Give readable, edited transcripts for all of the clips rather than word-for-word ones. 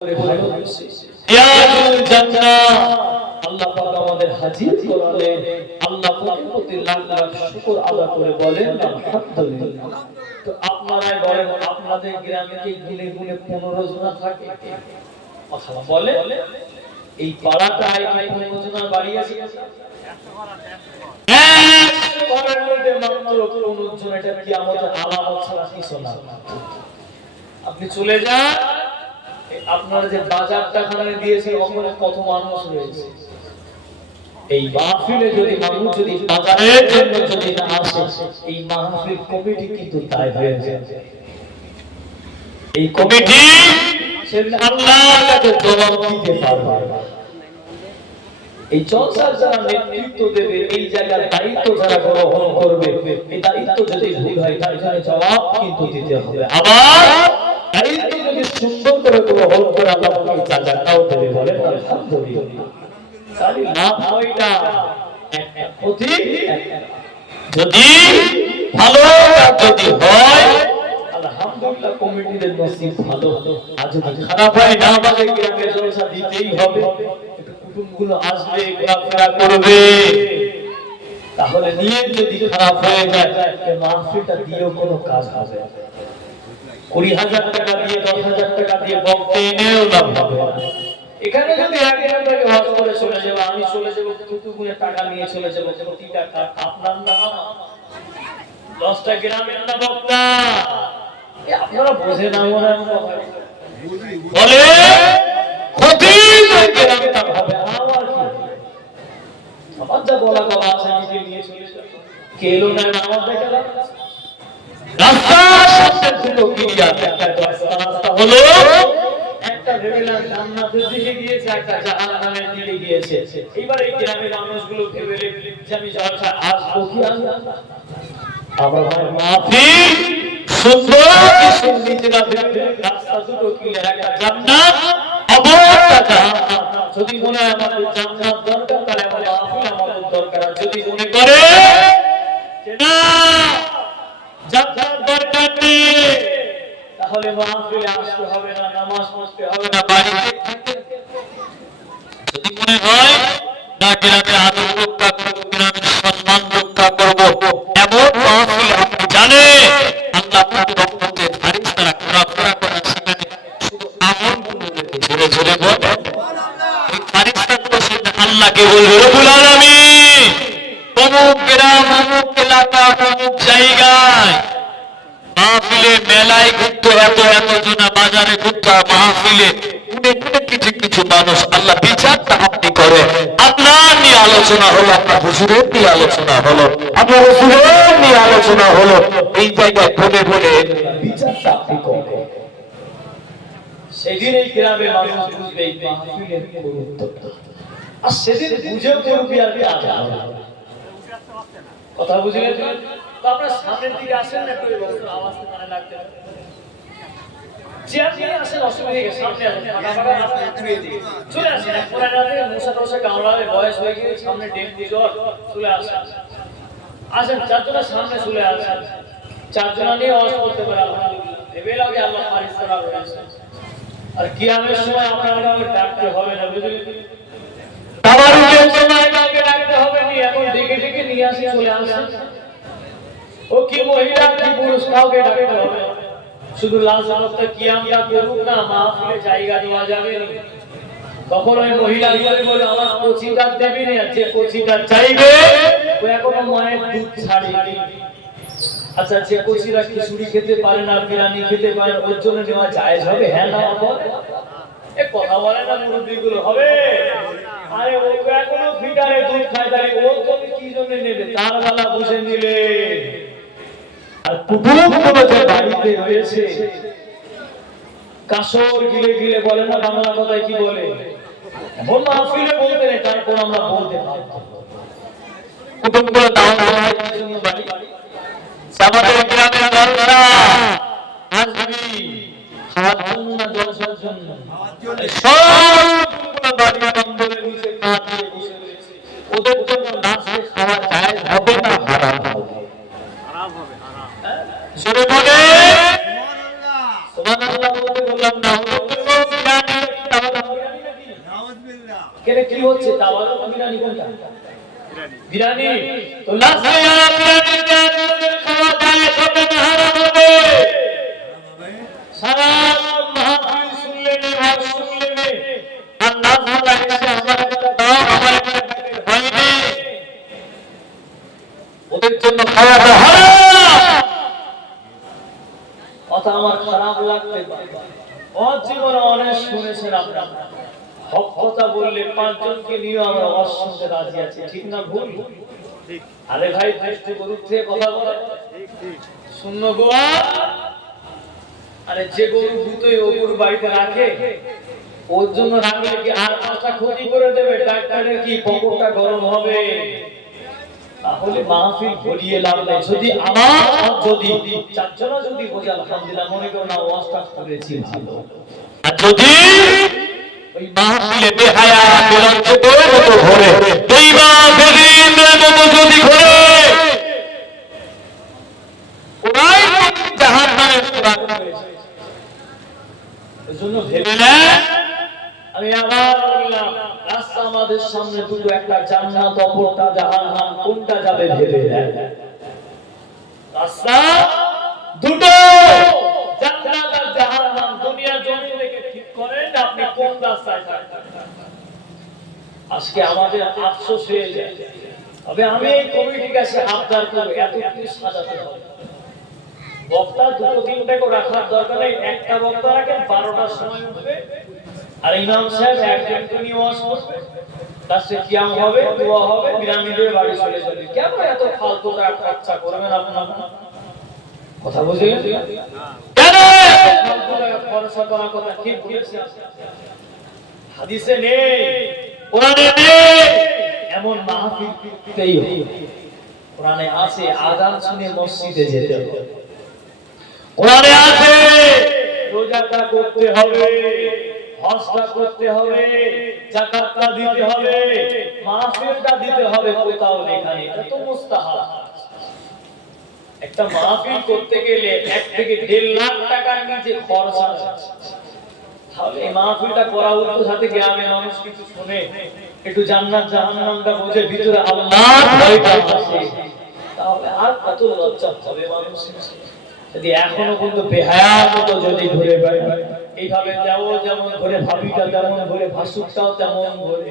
আল্লাহ পাক আমাদের হাজির করালেন। আল্লাহ পাকের প্রতি লাখ লাখ শুকর আদা করে বলেন আলহামদুলিল্লাহ। তো আপনারাই বলেন, আপনাদের গ্রামে কি গুনে গুনে 15 জন থাকে? কথা বলে এই পাড়াটায় কি 15 জন বাড়ি আছে? 100 ঘরের মধ্যে মাত্র 15 জন। এটা কিয়ামতের আলামত ছাড়া কিছু না। আপনি চলে যান, আপনারা যে বাজারটা খানে দিয়েছে ওখানে কত মানুষ রয়েছে। এই মাহফিলে যদি মানুষ যদি বাজারের জন্য যদি না আসে, এই মাহফিল কমিটি কিন্তু দায় হয়ে যাবে। এই কমিটি সেদিন আল্লাহর কাছে জবাব দিতে পারবে না। এই জলসার যারা নেতৃত্ব দেবে, এই জায়গার দায়িত্ব যারা গ্রহণ করবে, এই দায়িত্ব যদি ভুল হয় তার জন্য জবাব কিন্তু দিতে হবে। আবার দায়িত্ব যদি সুন্দর করে গ্রহণ করে আল্লাহ এই জায়গাটাও দেবে। বলেন আলহামদুলিল্লাহ। তাহলে লাভ হয়টা অধিক যদি ভালো যদি হয় আলহামদুলিল্লাহ, কমিটিদের নসিব ভালো। আর যদি খারাপ হয় না, আমাদের গ্রামে জলসা দিতেই হবে। কুটুমগুলো আসবে, ঘোরাফেরা করবে, তাহলে নিয়ে যদি খারাপ হয়ে যায় মাহফিলটা দিয়েও কোনো কাজ হবে না। 20,000 টাকা দিয়ে 10,000 টাকা দিয়ে বক্তা এনেও লাভ হবে না। এখানে যদি একজন থেকে হজ করে চলে যাবো, আমি চলে যাবো, কুটুমগুলো টাকা নিয়ে চলে যাবো, প্রতি টাকা আপনার না আমার, 10টা গ্রামের না বক্তা। আপনারা বোঝে না মনে বলে ক্ষতি গ্রামটা হবে। আমার কি আমার যা বলা কথা আছে আমি নিয়ে চলে যাবো। কে এলো না আমার দেখালাম রাস্তার সামনে দুটো ক্লিয়ার। একটা রাস্তা হলো, একটা ভেবেলাম জান্নাতের দিকে গিয়েছে, একটা জাহান্নামের দিকে গিয়েছে। এবার এই গ্রামের মানুষগুলো ভেবে যে আমি জলসা আসবো কি আসবো আমার ভাই মাহফিল সুন্দর কিছু নিজেরা ভেবে রাস্তা দুটো ক্লিয়ার, একটা জান্নাত আবার একটা জাহান্নাম। যদি মনে হয় আমাদের জান্নাত দরকার, তাহলে আমাদের মাহফিল আমাদের দরকার। আর যদি মনে করে না জান্নাত দরকার নেই, তাহলে মাহফিলে আসতে হবে না, নামাজ পড়তে হবে না, বাড়িতে থাকতে। যদি মনে হয় না গ্রামের আদর রক্ষা করবো, গ্রামের সম্মান রক্ষা করবো, এমন মাহফিল আপনি জানেন আল্লাহ রহমতের ফারিস্তারা ঘোরাফেরা করার সেখানে শুধু আমলগুলো রেখে ঝরে ঝরে বলে এই ফারিস্তাগুলো সেখানে আল্লাহকে বলবে রব্বুল আলামিন অমুক গ্রাম, অমুক এলাকা, অমুক জায়গায় মাহফিলে মেলায় ঘুরতো এত এত জনা, বাজারে ঘুরতো মাহফিলে গুনে গুনে কিছু কিছু মানুষ, আল্লাহ বিচারটা আপনি করে। আপনার নিয়ে আলোচনা হলো, আপনার হুজুরের নিয়ে আলোচনা হলো, আপনার হুজুরের নিয়ে আলোচনা হলো, এই জায়গায় বলে বলে বিচারটা আপনি করবেন। সেদিন এই গ্রামে মানুষ বুঝবে এই মাহফিলের গুরুত্বটা। আর সেদিন বুঝেও করবি আর কাজ হবে। কথা বুঝলেন? তো আপনারা সামনের দিকে আসেন না, একটু আওয়াজটা কানে লাগতে হবে। চেয়ার নিয়ে আসেন, অসুবিধা নেই, সামনে আসেন, ফাঁকা রাস্তা ঘুরিয়ে দিই, চলে আসেন। পুরান রাতে মশা টশা কামড়াবে, বয়স হয়ে গিয়ে সামনে ডেঙ্গু জ্বর, চলে আসেন। আসেন, 4 জনের সামনে চলে আসেন। 4 জন নিয়ে ওয়াজ করতে পারে আলহামদুলিল্লাহ। ভেবে লাগে আল্লাহ ফারিস্তারা রয়েছে। আর কিয়ামের সময় আপনাকে ডাকতে হবে না, বুঝলেন? তাবারুকের সময় কাউকে ডাকতে হবে না, এখন ডেকে ডেকে নিয়ে আসি, চলে আসেন। ও কি মহিলা কি পুরুষ কাউকে ডাকতে হবে না। শুধু লাশ অবস্থা কিয়ামটা করুক না, মাহফিলে জায়গা দেওয়া যাবে না। তখন ওই মহিলা বলে আমার কচিটা দেবে না, যে কচিটা চাইবে ও এখনো মায়ের দুধ ছাড়েনি। আচ্ছা, যে কচিরা খিচুড়ি খেতে পারে না, বিরিয়ানি খেতে পারে, ওর জন্য নেওয়া জায়েজ হবে? হ্যাঁ না বলে এ কথা বলে না, মুরব্বিগুলো হবে। আরে ও এখনো ফিটারে দুধ খায়, তাহলে ও তুমি কি জন্য নেবে? তার বেলা বুঝে নিলে। আর কুটুমগুলো যে বাড়িতে রয়েছে কাসর গিলে গিলে বলে না, বাংলা কথায় কি বলে, এমন মাহফিলে বলতে নেই, তারপর আমরা বলতে পারবো কুটুমগুলো দাওয়াত হয় কি জন্য বাড়ি? আমাদের গ্রামের জলসা আসবি খাওয়ার জন্য না জলসার জন্য? সবগুলো বাড়ির বন্ধের নিচে খাওয়া দিয়ে বসে রয়েছে। ওদের জন্য নাচতে খাওয়া জায়েজ হবে না হারাম হবে? হারাম হবে, হারাম। জোরে বলে সুবহানাল্লাহ। সুবহানাল্লাহ বলতে বললাম না, ওদের জন্য বিরিয়ানি কেন কি হচ্ছে তাওয়াজ বিরিয়ানি কোনটা বিরিয়ানি তো লাসায়া বিরিয়ানি খাওয়া যায় তবে হারাম হবে সারা মাহফিল শুনলেন আর শুনলেন আল্লাহ তাআলা এসে আমার একটা দাও আমার একটা হয়নি ওদের জন্য খাওয়াটা হারাম কথা আমার খারাপ লাগতে পারে ওর জীবনে অনেক শুনেছেন আপনারা হক কথা বললে পাঁচজনকে নিয়ে আমরা ওয়াজ শুনতে রাজি আছি ঠিক না ভুল ঠিক আরে ভাই দৃষ্টি গরুর থেকে কথা বলে ঠিক ঠিক শূন্য গোয়া আরে যে গরু দুটোই ওর বাড়িতে রাখে ওর জন্য রাখলে কি আর পাঁচটা ক্ষতি করে দেবে ডাক্তারের কি পকেটটা গরম হবে তাহলে মাহফিল ভরিয়ে লাভ নেই যদি আমার যদি চারজনা যদি বোঝে আলহামদুলিল্লাহ মনে করো না ওয়াজটা করেছি ভালো আর যদি ওই মাহফিলে বেহায়া বেলজ্জতের মতো ঘরে বেঈমান বেঈমানের মতো যদি ঘরে ওরাই জাহান্নামে সুরাগ হয়েছে এজন্য ভেবে না আমি আবার বললাম রাস্তা আমাদের সামনে দুটো একটা জান্নাত অপরটা জাহান্নাম কোনটা যাবে ভেবে নেন রাস্তা দুটো জান্নাত আর জাহান্নাম দুনিয়া জমি থেকে ঠিক করেন আপনি কোন রাস্তায় যাবেন আজকে আমাদের আফসোস হয়ে যায় তবে আমি এই কমিটির কাছে আবদার করব এত কিছু সাজাতে হবে বক্তা দুটো তিনটা করে রাখার দরকার নেই একটা বক্তা রাখেন 12টার সময় উঠবে আর ইমাম সাহেব একজনকে নিয়ে ওয়াজ করবে তারপরে কিয়াম হবে দোয়া হবে বিরামীদের বাড়ি চলে যাবে কেন এত ফালতু খরচা করবেন আপনারা কথা বুঝলেন কেন ফালতু খরচা করার কথা কি বলেছে হাদিসে নেই কোরআনে নেই এমন মাহফিলতেই হবে কোরআনে আছে আযান শুনে মসজিদে যেতে হবে কোরআনে আছে রোজাটা করতে হবে হজটা করতে হবে যাকাতটা দিতে হবে মাহফিলটা দিতে হবে কোথাও লেখা নেই এটা তো মুস্তাহাব একটা মাহফিল করতে গেলে 1 থেকে 1.5 লাখ টাকার নিচে খরচ আছে তাহলে এই মাহফিলটা করা হতো সাথে গ্রামের মানুষ কিছু শুনে একটু জান্নাত জাহান্নামটা বোঝে ভিতরে আল্লাহর ভয়টা আসে তাহলে আর কত লজ্জা হবে মানুষের যদি এখনো কিন্তু বেহায়ার মতো যদি ঘুরে বেড়ায় এইভাবে যাও যেমন ঘুরে ভাবিটা তেমন ঘুরে ভাসুকটাও তেমন ঘুরে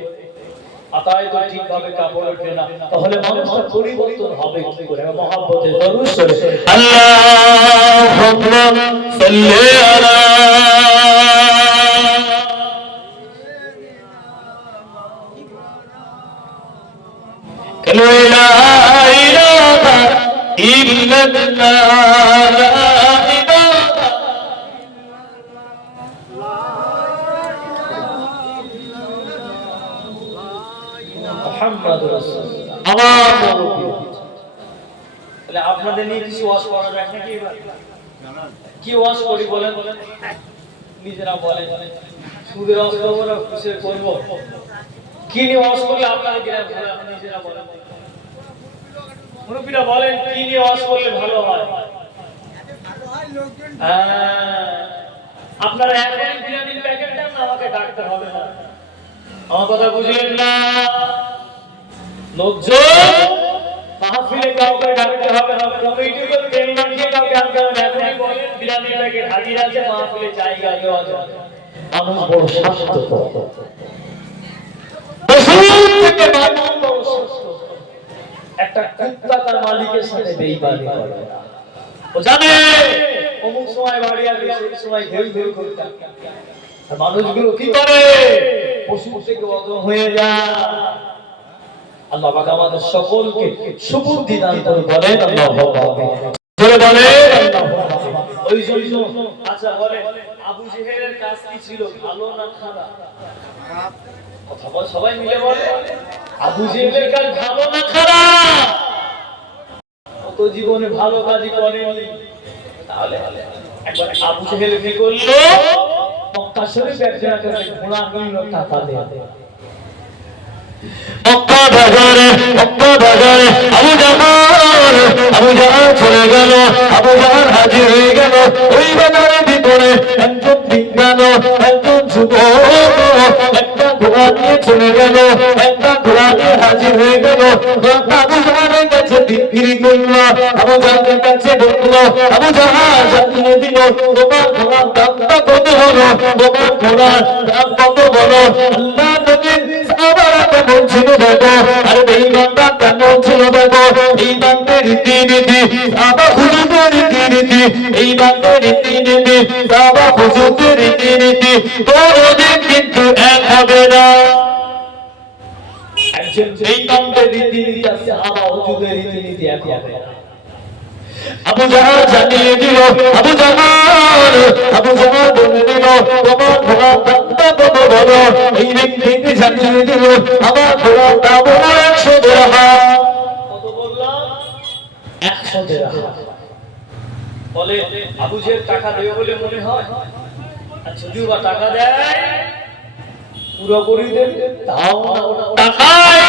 আতায় তো ঠিকভাবে কাপড় ওঠে না তাহলে মানুষটা পরিবর্তন হবে কি করে মহব্বতে দরুদ শরীফ আল্লাহুম্মা সাল্লি আলা লা ইলাহা ইল্লাল্লাহ আপনাদের নিয়ে কিছু ওয়াজ করা যায় নাকি এবার কি ওয়াজ করি বলেন নিজেরা বলেন সুদের ওয়াজ করবো না খুশির করবো কি নিয়ে ওয়াজ করি আপনাদের গ্রামে নিজেরা বলেন মুরব্বীরা বলেন কি নিয়ে ওয়াজ করলে ভালো হয় আপনারা একদিন বিরিয়ানির প্যাকেট দেন না আমাকে ডাকতে হবে না আমার কথা বুঝলেন না লোকজন মাহফিলে কাউকে ডাকতে হবে না কমিটিকে তেল মাখিয়ে কাউকে আনতে হবে এখনই বলেন বিরিয়ানির প্যাকেট হাজির আছে মাহফিলে জায়গা দেওয়া যাবে মানুষ বড় স্বাস্থ্যকর থেকে মানুষ বড় স্বাস্থ্য একটা কুত্তা তার মালিকের সাথে বেঈমানি করে ও জানে অমুক সময় বাড়ি আসবে সেই সময় ঘেউ ঘেউ করতে আর মানুষগুলো কি করে পশু থেকে অদম হয়ে যায় আল্লাহ পাক আমাদের সকলকে সুবুদ্ধি দান করুন বলেন আল্লাহু আকবার জোরে বলেন আল্লাহু আকবার ওই জন্য আচ্ছা বলে আবু জেহেলের কাজ কি ছিল ভালো না খারাপ কথা বল সবাই মিলে বলে আবু জেহেলের কাজ ভালো না খারাপ কত জীবনে ভালো কাজই করেনি তাহলে একবার আবু জেহেল কি করলো মক্কা শরীফ একজনের কাছে ঘোড়া কিনলো টাকা দিয়ে মক্কা বাজারে আবু জাহাল চলে গেল আবু জাহাল হাজির হয়ে গেল ওই বাজারের ভিতরে একজন বিজ্ঞান একজন যুবক একটা ঘোড়া নিয়ে চলে বিক্রি করলো আবু জাহালের কাছে বললো আবু জাহাল জানিয়ে দিল তোমার ঘোড়ার দামটা কত হলো তোমার ঘোড়ার দাম কত বলো আল্লাহ নবীর সাহাবারা তো বলছিল দেখো আর বেঈমানরা কেন বলছিল দেখো এই বান্দের রীতি সাহাবা হুজুরের রীতি এই বান্দের রীতি সাহাবা হুজুরের রীতি কোনদিন কিন্তু এক হবে না একজন এই বান্দের রীতি আর সাহাবা হুজুরের রীতি এক হবে না আবু জাহাল জানিয়ে দিল আবু জাহাল বলে দিল তোমার ঘোড়ার দামটা কত বলো এই ব্যক্তি জানিয়ে দিল আমার ঘোড়ার দাম হলো 100 দিরহাম কত বললাম 100 দিরহাম বলে আবু জেহেল টাকা দেবে বলে মনে হয় আর যদিও বা টাকা দেয় পুরোপুরি দেবে তাও না ওটা টাকাই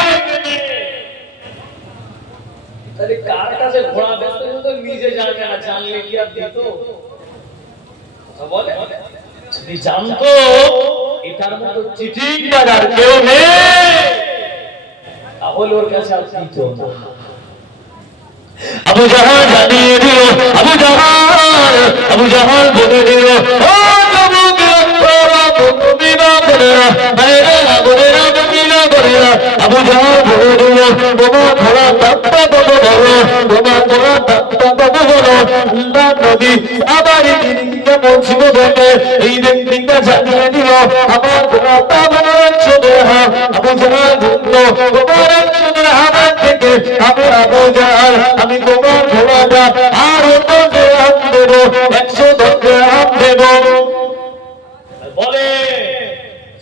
তাহলে কার কাছে ঘোড়া ব্যস্ত তো নিজে জানে না জানলে কি আর দিত বলে যদি জানতো এটার মতো চিঠি বাজার কেউ নেই তাহলে ওর কাছে আর দিত না আবু জাহাল জানিয়ে দিল আবু জাহাল বলে দিল ও আবু জাহাল বলে দিল তোমার ঘোড়ার দামটা কত বলো তোমার ঘোড়ার দামটা কত বলো আল্লাহ নবী আবার দিনকে বলছিল দেখে এই ব্যক্তিটা জানিয়ে দিল আমার ঘোড়ার দাম হলো 100 দিরহাম আবু জাহাল বলল তোমার 100 দিরহামের থেকে আমি আবু জাহাল আমি তোমার ঘোড়াটা আরো 10 দিরহাম দেব 110 দিরহাম দেব বলে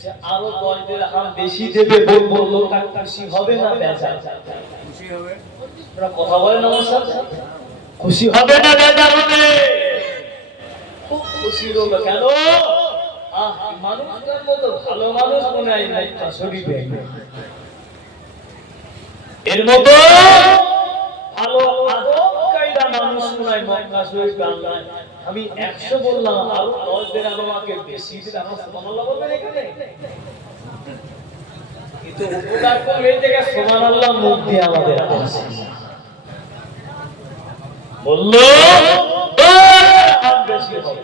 যে আরো 10 দিরহাম বেশি দেবে বলবো লোক খুশি হবে না বেজার খুশি হবে আপনারা কথা বলেন আমার সাথে খুশি হবে না বেজার হবে খুব খুশি হলো কেন মানুষের মতো ভালো মানুষ মনে হয় নাই শরীরে এর মতো ভালো আদব কায়দা মানুষ মনে হয় মক্কা শরীফ বাংলায় আমি 100 বললাম আর 10 দিরহাম আমাকে বেশি দিন আমার সুবহানাল্লাহ বলবেন এখানে কিন্তু উপকার করলে এই জায়গায় সুবহানাল্লাহ মুখ দিয়ে আমাদের আসে বললো আর বেশি হবে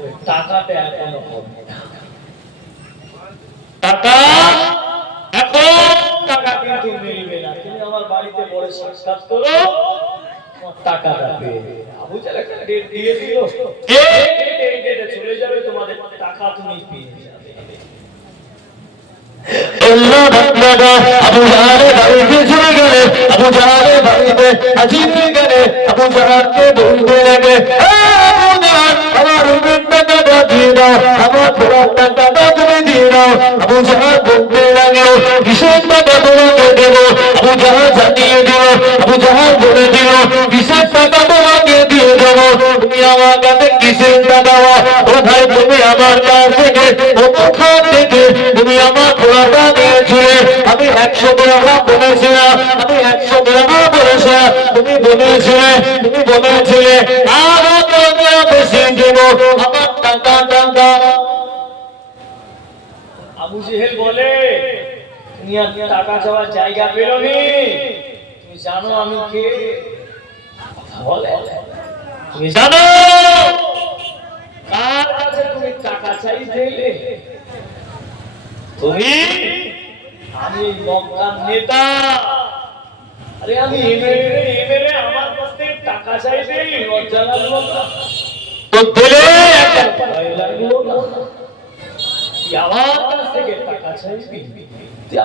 ওই টাকাটা এখনো হবে টাকা এখন টাকা কিন্তু মিলবে না তুমি আমার বাড়িতে পরে সাক্ষাৎ করো টাকাটা পেয়ে আবু জাহেল একটা ডেট দিয়ে দিল এই ডেটে চলে যাবে তোমাদের টাকা তুমি পেয়ে যাবে আল্লাহ আকবার আবু জাহেলের বাড়িতে চলে গেলে আবু জাহেলের বাড়িতে হাজির হয়ে গেলে আবু জাহেলকে বলতে লাগে আবু জাহেল আমার রুমের টাকাটা দিয়ে দাও আমার ঘোড়ার টাকাটা তুমি দিয়ে দাও আবু জাহেল বলতে লাগলো কিসের টাকা তোমাকে দেব আবু জাহেল জানিয়ে দিল আবু জাহেল বলে দিল কিসের টাকা তোমাকে দিয়ে দেব তুমি আমার কাছে কিসের টাকা কোথায় তুমি আমার কাছ থেকে কোথাও থেকে তুমি আমার ঘোড়াটা নিয়েছিলে আমি 100 দিরহাম বলেছিলাম আমি 100 দিরহাম বলেছিলাম তুমি বলেছিলে আরো টাকা বেশি দেব আমার টাকা আবু জেহেল বলে তুমি আর টাকা চাওয়ার জায়গা পেলনি তুমি জানো আমি কে বলে তুমি জানো কার কাছে তুমি টাকা চাইতে এলে তুমি আমি মক্কার নেতা আরে আমি এমএলএ আমার কাছ থেকে টাকা চাইতে লজ্জা লাগলো না তো দিলে ভয় লাগলো না আমার কাছ থেকে টাকা চাইবি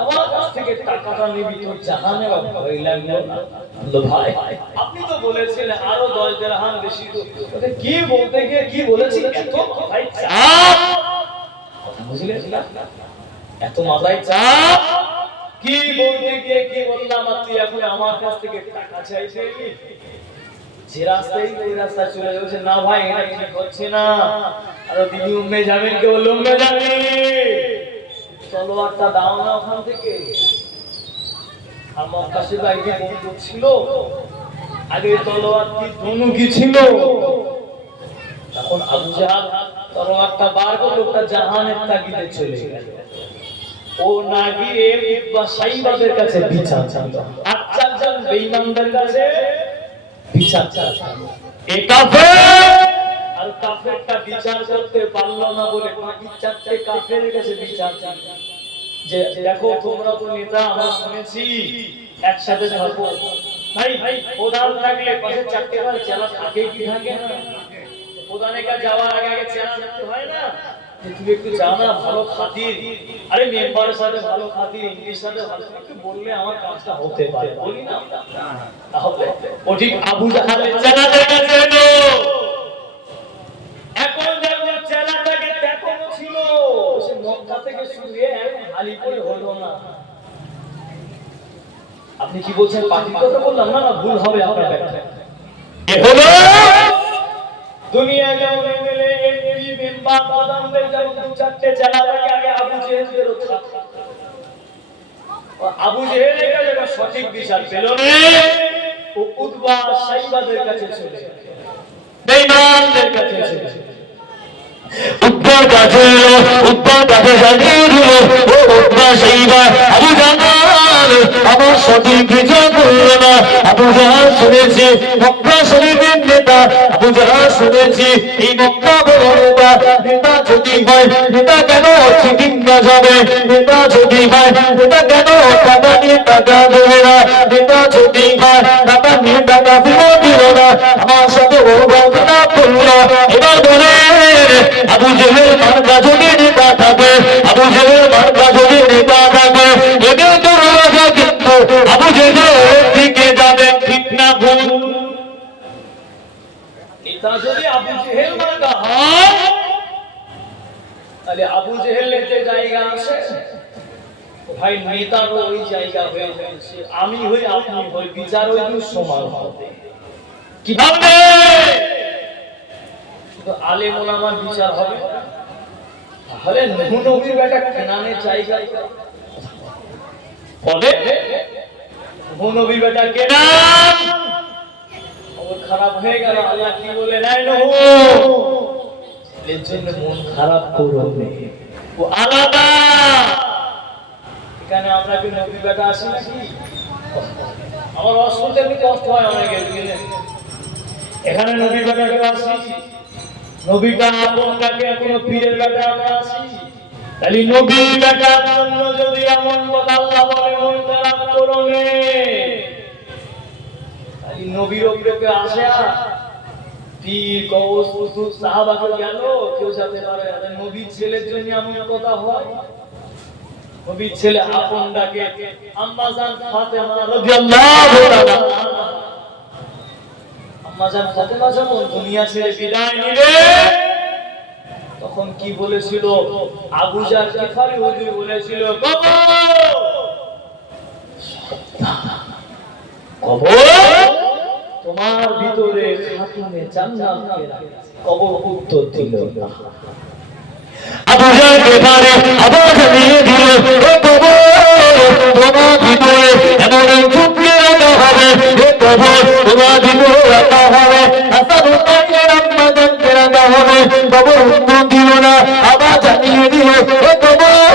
আমার কাছ থেকে টাকাটা নিবি তোর জাহানে ভয় লাগলো না ভাই আপনি তো বলেছেন আরো 10 দিরহাম বেশি তো কি বলতে গিয়ে কি বলেছি এত ভাই চাপ বুঝলেন না এত মাথায় চাপ কি বলতে গিয়ে কি বললাম তুই এখন আমার কাছ থেকে টাকা চাইছে যে রাস্তায় ওই রাস্তায় চলে যাচ্ছে না ভাই এটা ঠিক হচ্ছে না আর দিদি উম্মে যাবেন কে বলল উম্মে যাবে তলোয়ারটা দাও না ওখান থেকে আমার কাছে আগে বন্দুক ছিল আগে তলোয়ার কি ধনুকি ছিল তখন আবু জাহাল তলোয়ারটা বার করে ওটা জাহানের তাগিদে চলে গেল ও না গিয়ে সাইবাদের কাছে বিচার চাইল আর চারজন বেঈমানদের কাছে বিচার চায়। এ কাফের আর কাফেরটা বিচার করতে পারলো না বলে বাকি চারটে কাফের কাছে বিচার চায় যে দেখো তোমরা তো নেতা আমরা শুনেছি একসাথে থাকো। ভাই প্রধান থাকলে পাশে চারটে বার চেলা থাকে কি থাকে না? প্রধানের কাছে যাওয়ার আগে আগে চেলা থাকতে হয় না? যে তুমি একটু যাও না, ভালো খাতির, আরে মেম্বারের সাথে ভালো খাতির, ইংলিশ সাথে ভালো একটু বললে আমার কাজটা হতে পারে, বলি না? তাহলে ও ঠিক আবু জাহালের চেলাদের কাছে এলো। এখন যখন চেলাটাকে দেখো ছিল সে মক্কা থেকে শুরু হয়ে এখন আলিপুরে হলো না। আপনি কি বলছেন পার্টির কথা বললাম না? না ভুল হবে আপনার ব্যাখ্যা। এ হলো দুনিয়া যেমন এমএলএ এমপি মেম্বার প্রধানদের যেমন দু চারটে চেলাটাকে আগে আবু জেহেলের থাকতো। আবু জেহেলের কাছে যখন সঠিক বিচার পেল না ও উতবা সাইবাদের কাছে চলে গেল, বেঈমানদের কাছে চলে গেল। উত্তর কাছে জানিয়ে দিল ও উত্তর সেইবা আবু জাহাল আমার সঠিক বিচার করল না। আবু জাহাল শুনেছি মক্কা শরীফের নেতা, আবু জাহাল শুনেছি এই মক্কা বড় নেতা। নেতা যদি হয় নেতা কেন চিঠিং না যাবে? নেতা যদি হয় নেতা কেন টাকা নিয়ে টাকা দেবে না? নেতা যদি হয় টাকা নিয়ে টাকা ফেরত দিল না? আমার সাথে ও ঘটনা করল। এবার বলে আবু জেহেল মার্কা যদি নেতা থাকে, আবু জেহেল মার্কা যদি নেতা থাকে এদের তো রাজা, কিন্তু আবু জেহেলের দিকে যাবে, ঠিক না ভুল? নেতা যদি আবু জেহেল মার্কা হয় তাহলে আবু জেহেলের যে জায়গা আছে ভাই নেতারও ওই জায়গা হয়ে যাচ্ছে, আমি হই আপনি হই, বিচার ওই দুই সমান হবে। কিভাবে? শুধু আলেম ওলামার বিচার হবে তাহলে নূহ নবীর বেটা কেনানের জায়গা বলে নূহ নবীর বেটা কেনান ওর খারাপ হয়ে গেল। আল্লাহ কি বলে নাই নূহ এর জন্য মন খারাপ করো না, ও আলাদা। এখানে আমরা কি নবী বেটা আসি নাকি? আমার অসুবিধা একটু কষ্ট হয় অনেকের বুঝলেন। এখানে নবী বেটা কেউ আসি, নবীটা আপনাকে কোনো পীরের বেটা আমরা আসি, তাহলে নবী বেটার জন্য যদি এমন কথা আল্লাহ বলে মন খারাপ করো না, তাহলে নবীর উপরে আসে পীর কওস কুতুব সাহাবা কেউ গেল, কেউ যেতে পারে না। নবীর ছেলের জন্য এমন কথা হয়? নবীর ছেলে আপন ডাকে আম্মা জান ফাতেমা রাদিয়াল্লাহু তাআলা, আম্মা জান ফাতেমা যখন দুনিয়া ছেড়ে বিদায় নিলে তখন কি বলেছিল? আবু জার গিফারি হুজুর বলেছিল কবর তোমার ভিতরে খাতুনে জান্নাতকে রাখছে। কবর উত্তর দিল না। আবু জাহাল গিফারি আওয়াজ দিয়ে দিল ও কবর তোমার ভিতরে এমন চুপকে রাখা হবে, ও কবর তোমার ভিতরে রাখা হবে, হাসানুল্লাহকে আম্মা জানকে রাখা হবে। কবর উত্তর দিল না, আওয়াজ জানিয়ে দিল ও কবর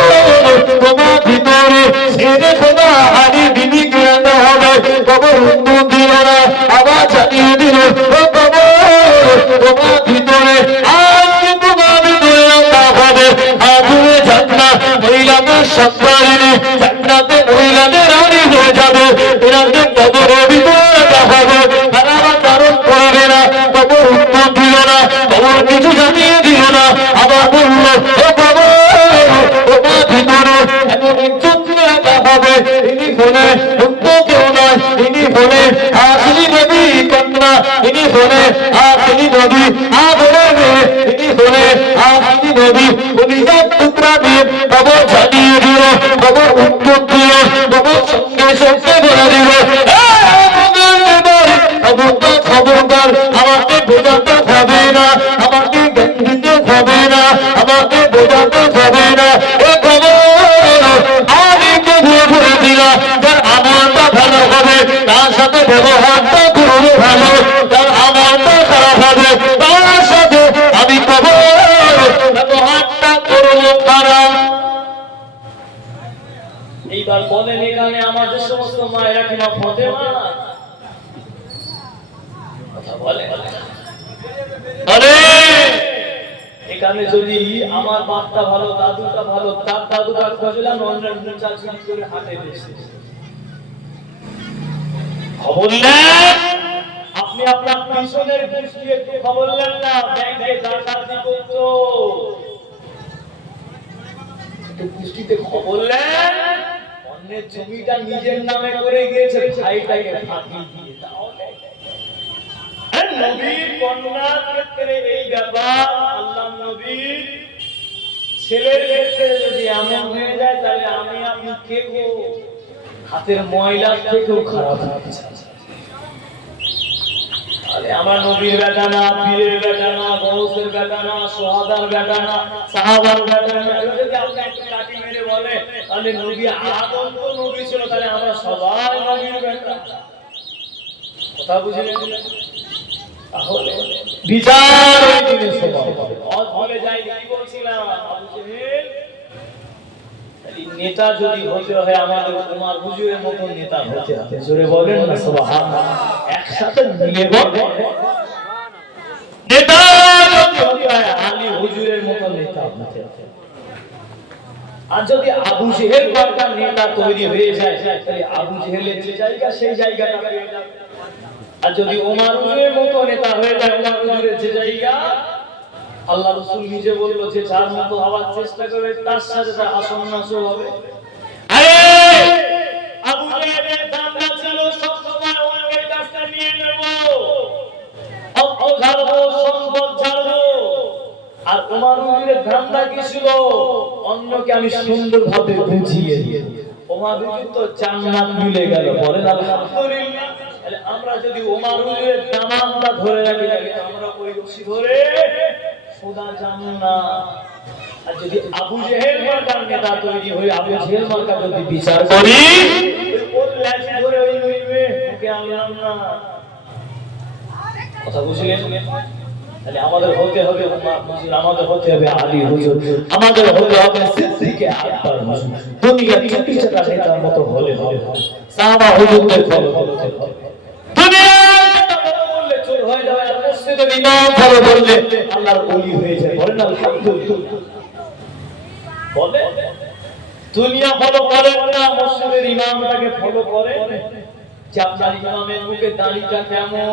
তোমার ভিতরে ছেড়ে খোদা আলী বিবিকে রাখা হবে। কবর উত্তর দিল না, আওয়াজ জানিয়ে দিল ও কবর তোমার ভিতরে আজ তোমার ভিতরে রাখা হবে। আগুনে জান্নাত মহিলাদের সন্তানে জান্নাতে মহিলাদের রানী হয়ে যাবে। এরাকে কবরের ভিতরে রাখা হবে, তারা কারণ করবে না। কবর উত্তর দিল না, কবর কিছু জানিয়ে দিল না, আবার বলল ও কবর তোমার ভিতরে এমন ইজ্জত রাখা হবে। ইনি হলেন অন্য কেউ নয়, ইনি হলেন আখেরি নবী কন্যা, ইনি হলেন আখেরি নবী আদরের মেয়ে, ইনি হলেন আখেরি নবী কলিজার টুকরা দিয়ে। কবর জানিয়ে দিল, কবর উত্তর দিল, কবর সঙ্গে সঙ্গে বলে দিল খবরদার আমাকে বোঝাতে হবে না, আমাকে জ্ঞান দিতে হবে না, আমাকে বোঝাতে হবে না। ও খবর আমি বুঝিয়ে বলে দিলাম যার আমারটা ভালো হবে তার সাথে ব্যবহারটা করবো ভালো, যার আমারটা খারাপ হবে তার সাথে আমি খবর ব্যবহারটা করবো খারাপ। এইবার বলেন এখানে আমাদের সমস্ত মায়েরা কিনা ফাতেমা কথা বলে আরে এখানে যদি আমার বাপটা ভালো, দাদুটা ভালো, তার দাদুটা খোঁজলাম অন্যের মোচা চুরি করে হাটে বেশি খবর নেন। আপনি আপনার পিছনের দৃষ্টি একটু খবর নেন না, ব্যাংকে ডাকাতি করতো একটু দৃষ্টিতে খবর নেন। অন্যের জমিটা নিজের নামে করে গিয়েছে, ভাইটাকে ফাঁকি দিয়ে তাহলে নবীর কন্যার ক্ষেত্রে এই ব্যাপার, আল্লাহ নবীর ছেলের ক্ষেত্রে যদি এমন হয়ে যায় তাহলে আমি আপনি কে গো? হাতের ময়লা থেকেও খারাপ হচ্ছে। তাহলে আমার নবীর বেটা না, পীরের বেটা না, গৌসের বেটা না, সোহাদার বেটা না, সাহাবার বেটা না, যদি আপনি একটু কাটি মেরে বলে তাহলে নবী আদম তো নবী ছিল, তাহলে আমরা সবাই নবীর বেটা। কথা বুঝলেন? তাহলে বিচার ওই দিনের সময় হবে। ভুলে যাই কি বলছিলাম, আবু জেহেল নেতা যদি হতে হয় আমাদের উমর হুজুরের মতো নেতা হতে হবে। জোরে বলেন না সুবহানাল্লাহ। একসাথে মিলে বলেন নেতা যদি হতে হয় আলী হুজুরের মতো নেতা হতে হবে। আর যদি আবু জেহেল বারকার নেতা তৈরি হয়ে যায় তাহলে আবু জেহেলের যে জায়গা সেই জায়গাটা পেয়ে যাবে। আর যদি ওমর হুজুরের মতো নেতা হয়ে যায়, ওমর হুজুরের যে জায়গা, আল্লাহ রাসূল নিজে বলল যে যার মতো হওয়ার চেষ্টা করে তার সাথে তার আসন্নাস হবে। আরে আবু জেহেলের দামটা ছিল সব সময় ওমরের কাছে নিয়ে নেব, অর্থ ঝাড়বো, সম্পদ ঝাড়বো। আর ওমর হুজুরের ধান্দা কি ছিল? অন্যকে আমি সুন্দরভাবে বুঝিয়ে দিই। ওমর হুজুর তো জান্নাত মিলে গেল, বলেন আলহামদুলিল্লাহ। আমরা যদি ওমর হুজুরের দামানটা ধরে রাখি তাহলে আমরা ওই রশি ধরে সোজা জান্নাত। আর যদি আবু জেহেল মার্কার নেতা তৈরি হয়ে আবু জেহেল মার্কা যদি বিচার করি ওর লাঠি ধরে ওই নইবে ওকে আনলাম না। কথা বুঝলেন? তাহলে আমাদের হতে হবে ওমর হুজুর, আমাদের হতে হবে আলী হুজুর, আমাদের হতে হবে সিদ্দিক আকবর হুজুর। দুনিয়া চুটি চাটা নেতার মতো হলে হবে, সাহাবা হুজুরদের ফলো করতে হবে। আল্লাহর ওলি হয়ে যায়, বলেন আলহামদুলিল্লাহ। বলে দুনিয়া ফলো করেন না, মসজিদের ইমামটাকে ফলো করেন যে আপনার ইমামের মুখে দাড়িটা কেমন,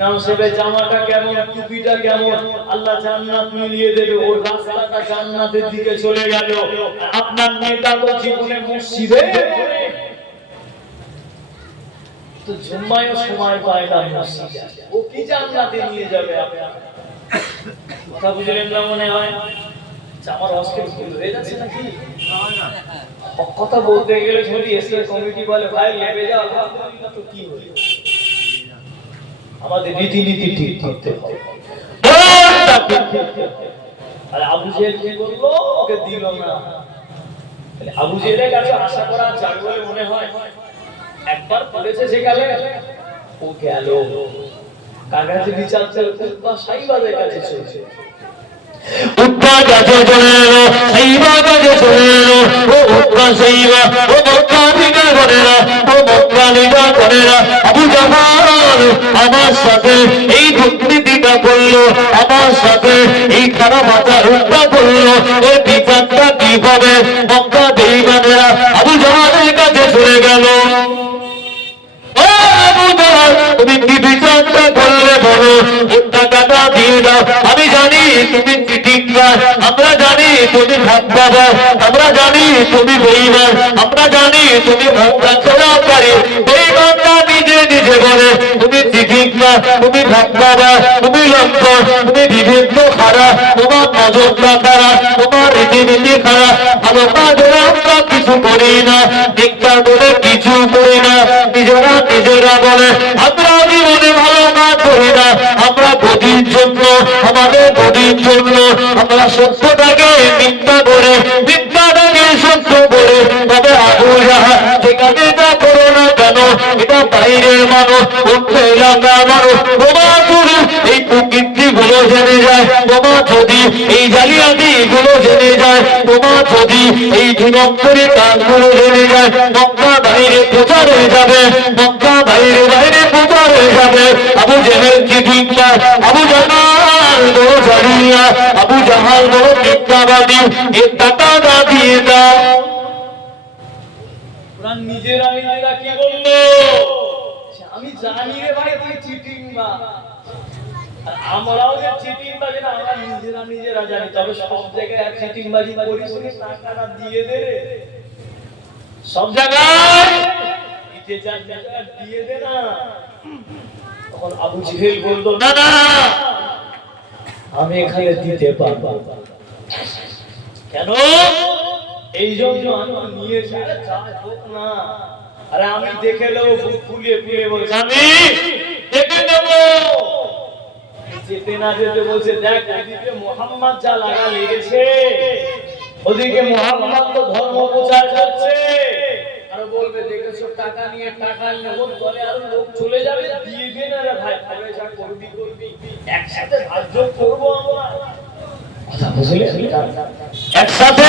নামসেবে জামাটা কেমন, টুপিটা কেমন। আল্লাহ জান্নাত মিলিয়ে দেবে, ওর রাস্তাটা জান্নাতের দিকে চলে গেল। আপনার নেতা তো জীবনে মসজিদে তো জুম্মায়ও সময় পায় না, মসজিদে ও কি জান্নাতে নিয়ে যাবে আপনার? কথা বুঝলেন না মনে হয়? আমার অস্ত্র ভুল হয়ে যাচ্ছে নাকি? কথা বলতে গেলে যদি এসএল কমিটি বলে ভাই লেবে যাও, আলহামদুলিল্লাহ, তো কি হলো? আমাদের রীতিনীতি ঠিক করতে হবে। আর আবু জেহেল কি করলো? ওকে দিল না। আবু জেহেলের কাছে আশা করা যায় বলে মনে হয়? একবার পড়েছে সেখানে ও গেল, কার কাছে বিচার চলছে? বা সাইবাদের কাছে চলছে। উত্তর কাছে চলে এলো, সাইবা কাছে চলে এলো। ও উত্তর সাইবা, ও মক্কা নিগা করে না, ও মক্কা নিগা করে না। আবু জাহাল আমার সাথে এই দুর্নীতিটা করলো, আমার সাথে এই খারাপ আচরণটা করলো, এর বিচারটা কি হবে? মক্কা বেঈমানেরা আবু জাহালের কাছে চলে গেল। তুমি কি বিচারটা করলে বলো, টাকাটা দিয়ে দাও। আমি জানি তুমি ঠিক না, আমরা জানি তুমি ভাগ পাবো, আমরা জানি তুমি বেঈমান, আমরা জানি তুমি মক্কা চোরাকারী। বেঈমানরা নিজে নিজে বলে তুমি ঠিক না, তুমি ভাগ পাবা, তুমি লক্ষ, তুমি বিভিন্ন খারাপ, তোমার নজরটা খারাপ, তোমার রীতিনীতি খারাপ। ভালো কাজে আমরা কিছু করি না, ঠিকঠাক বলে কিছু করি না। নিজেরা নিজেরা বলে আমরা জীবনে ভালো কাজ করি না, আমরা গদির জন্য, আমাদের গদির জন্য আমরা সত্যটাকে মিথ্যা করে, মিথ্যাটাকে সত্য করে। তবে আবু জাহাল যেখানে এটা করো না কেন, এটা বাইরের মানুষ, অন্য এলাকার মানুষ, তোমার যদি এই প্রকৃতি গুলো জেনে যায়, তোমার যদি এই জালিয়াতি গুলো জেনে যায়, তোমার যদি এই দিগম্বরী কাজগুলো জেনে যায়, মক্কা বাইরে প্রচার হয়ে যাবে, মক্কা বাইরে বাইরে প্রচার হয়ে যাবে। আবু জেহেল চিঠিকার, আবু জাহাল বড় জালিয়া, আবু জাহাল বড় মিথ্যাবাদী, এর টাকা না দিয়ে দাও। ওরা নিজেরা নিজেরা কি বললো, আমি জানি রে ভাই তুই চিটিং বা, আর আমরাও যে চিটিং বাজি না, আমরা নিজেরা নিজেরা জানি। তবে সব জায়গায় চিটিং বাজি করিস নি, টাকাটা দিয়ে দে রে, সব জায়গায় দিতে চান দিয়ে দে না। তখন আবু জেহেল বললো না না আমি এখানে দিতে পারবো। কেন? এই জন্য আমি নিয়ে যাই হোক না। আরে আমি দেখে নেবো, বুক ফুলিয়ে ফুলিয়ে বলছে আমি দেখে নেবো। যেতে না যেতে বলছে দেখ ওদিকে মুহাম্মদ যা লাগা লেগেছে, ওদিকে মুহাম্মদ তো ধর্ম প্রচার করছে, আর বলবে দেখেছো টাকা নিয়ে টাকা নেবো বলে আর লোক চলে যাবে, দিয়ে দে না রে ভাই, পরে যা করবি করবি, একসাথে ভাগ্য করবো আমরা। কথা বুঝলে? একসাথে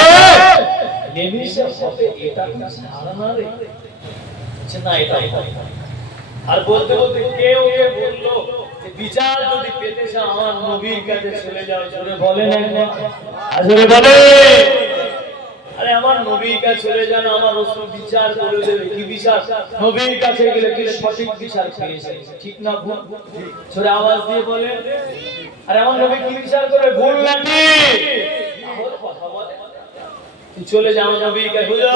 নেমিসে হবে, এটা কি ধারণা রে? না এটা আর বলতে বলতে কেউ কে বললো বিচার যদি পেতে চাও আমার নবীর কাছে চলে যাও। জোরে বলেন একবার, জোরে বলে। আরে আমার নবীর কাছে চলে যান, আমার রাসূল বিচার করে দেবে। কি বিচার? নবীর কাছে গেলে কি সঠিক বিচার পেয়েছে, ঠিক না ভুল? জোরে আওয়াজ দিয়ে বলেন। আরে আমার নবী কি বিচার করে, ভুল নাকি? তাহলে কথা বলে তুই চলে যা আমার নবীর কাছে। হুজুর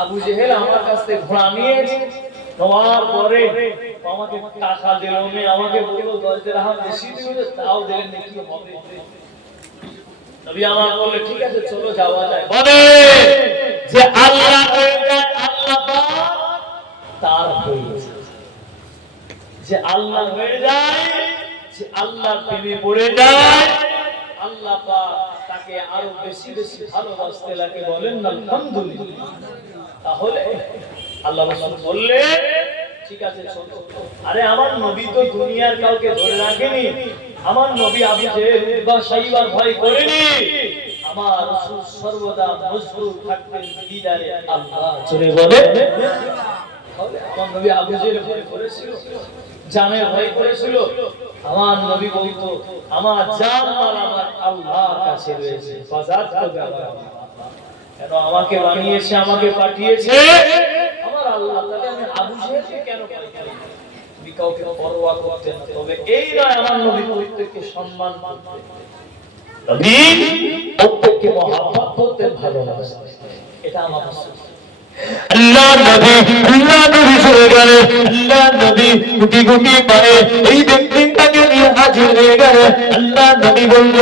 আবু জেহেল আমার কাছ থেকে ঘোড়া নিয়েছে, তোমার পরে আমাকে টাকা দিল না, আমাকে বললো 10 দিরহাম বেশি দিলে, তাও দিলেন না, কি হবে? নবী আমার বললে ঠিক আছে চলো যাওয়া যায়। বলে যে আল্লাহ হয়ে যায় আল্লাহ পাক তার হয়েছে, যে আল্লাহ হয়ে যায়, যে আল্লাহর প্রেমে পড়ে যায়, আল্লাহ পাক তাকে আরো বেশি বেশি ভালোবাসতে লাগে। বলেন না আলহামদুলিল্লাহ। তাহলে আল্লাহ রাসূল বললেন ঠিক আছে চলো। আরে আমার নবী তো দুনিয়ার কাউকে ধরে রাখেনি, আমার নবী আবু জেহেল বা সাইবার ভয় করেনি, আমার রাসূল সর্বদা মজবুত থাকতেন দিদারে আল্লাহ। চলে বলে তাহলে আমার নবী আবু জেহেল ভয় করেছিল, জানে ভয় করেছিল। আমার নবী বলতো আমার জান মাল আমার আল্লাহর কাছে রয়েছে, ফাজাত করবে আল্লাহ। কেন আমাকে বানিয়েছে, আমাকে পাঠিয়েছে আমার আল্লাহ, তাহলে আমি আবু জেহেলকে কেন ভয় করি? আমি কাউকে পরোয়া করতে না। তবে এই নয় আমার নবী প্রত্যেককে সম্মান করতেন, নবী প্রত্যেককে মহব্বত করতেন, ভালোবাসতেন। এটা আমার আল্লাহ নবী চলে গেলে, আল্লাহ নবী গুটি গুটি পায়ে এই ব্যক্তিটাকে নিয়ে হাজির হয়ে গেলে। আল্লাহ নবী বলল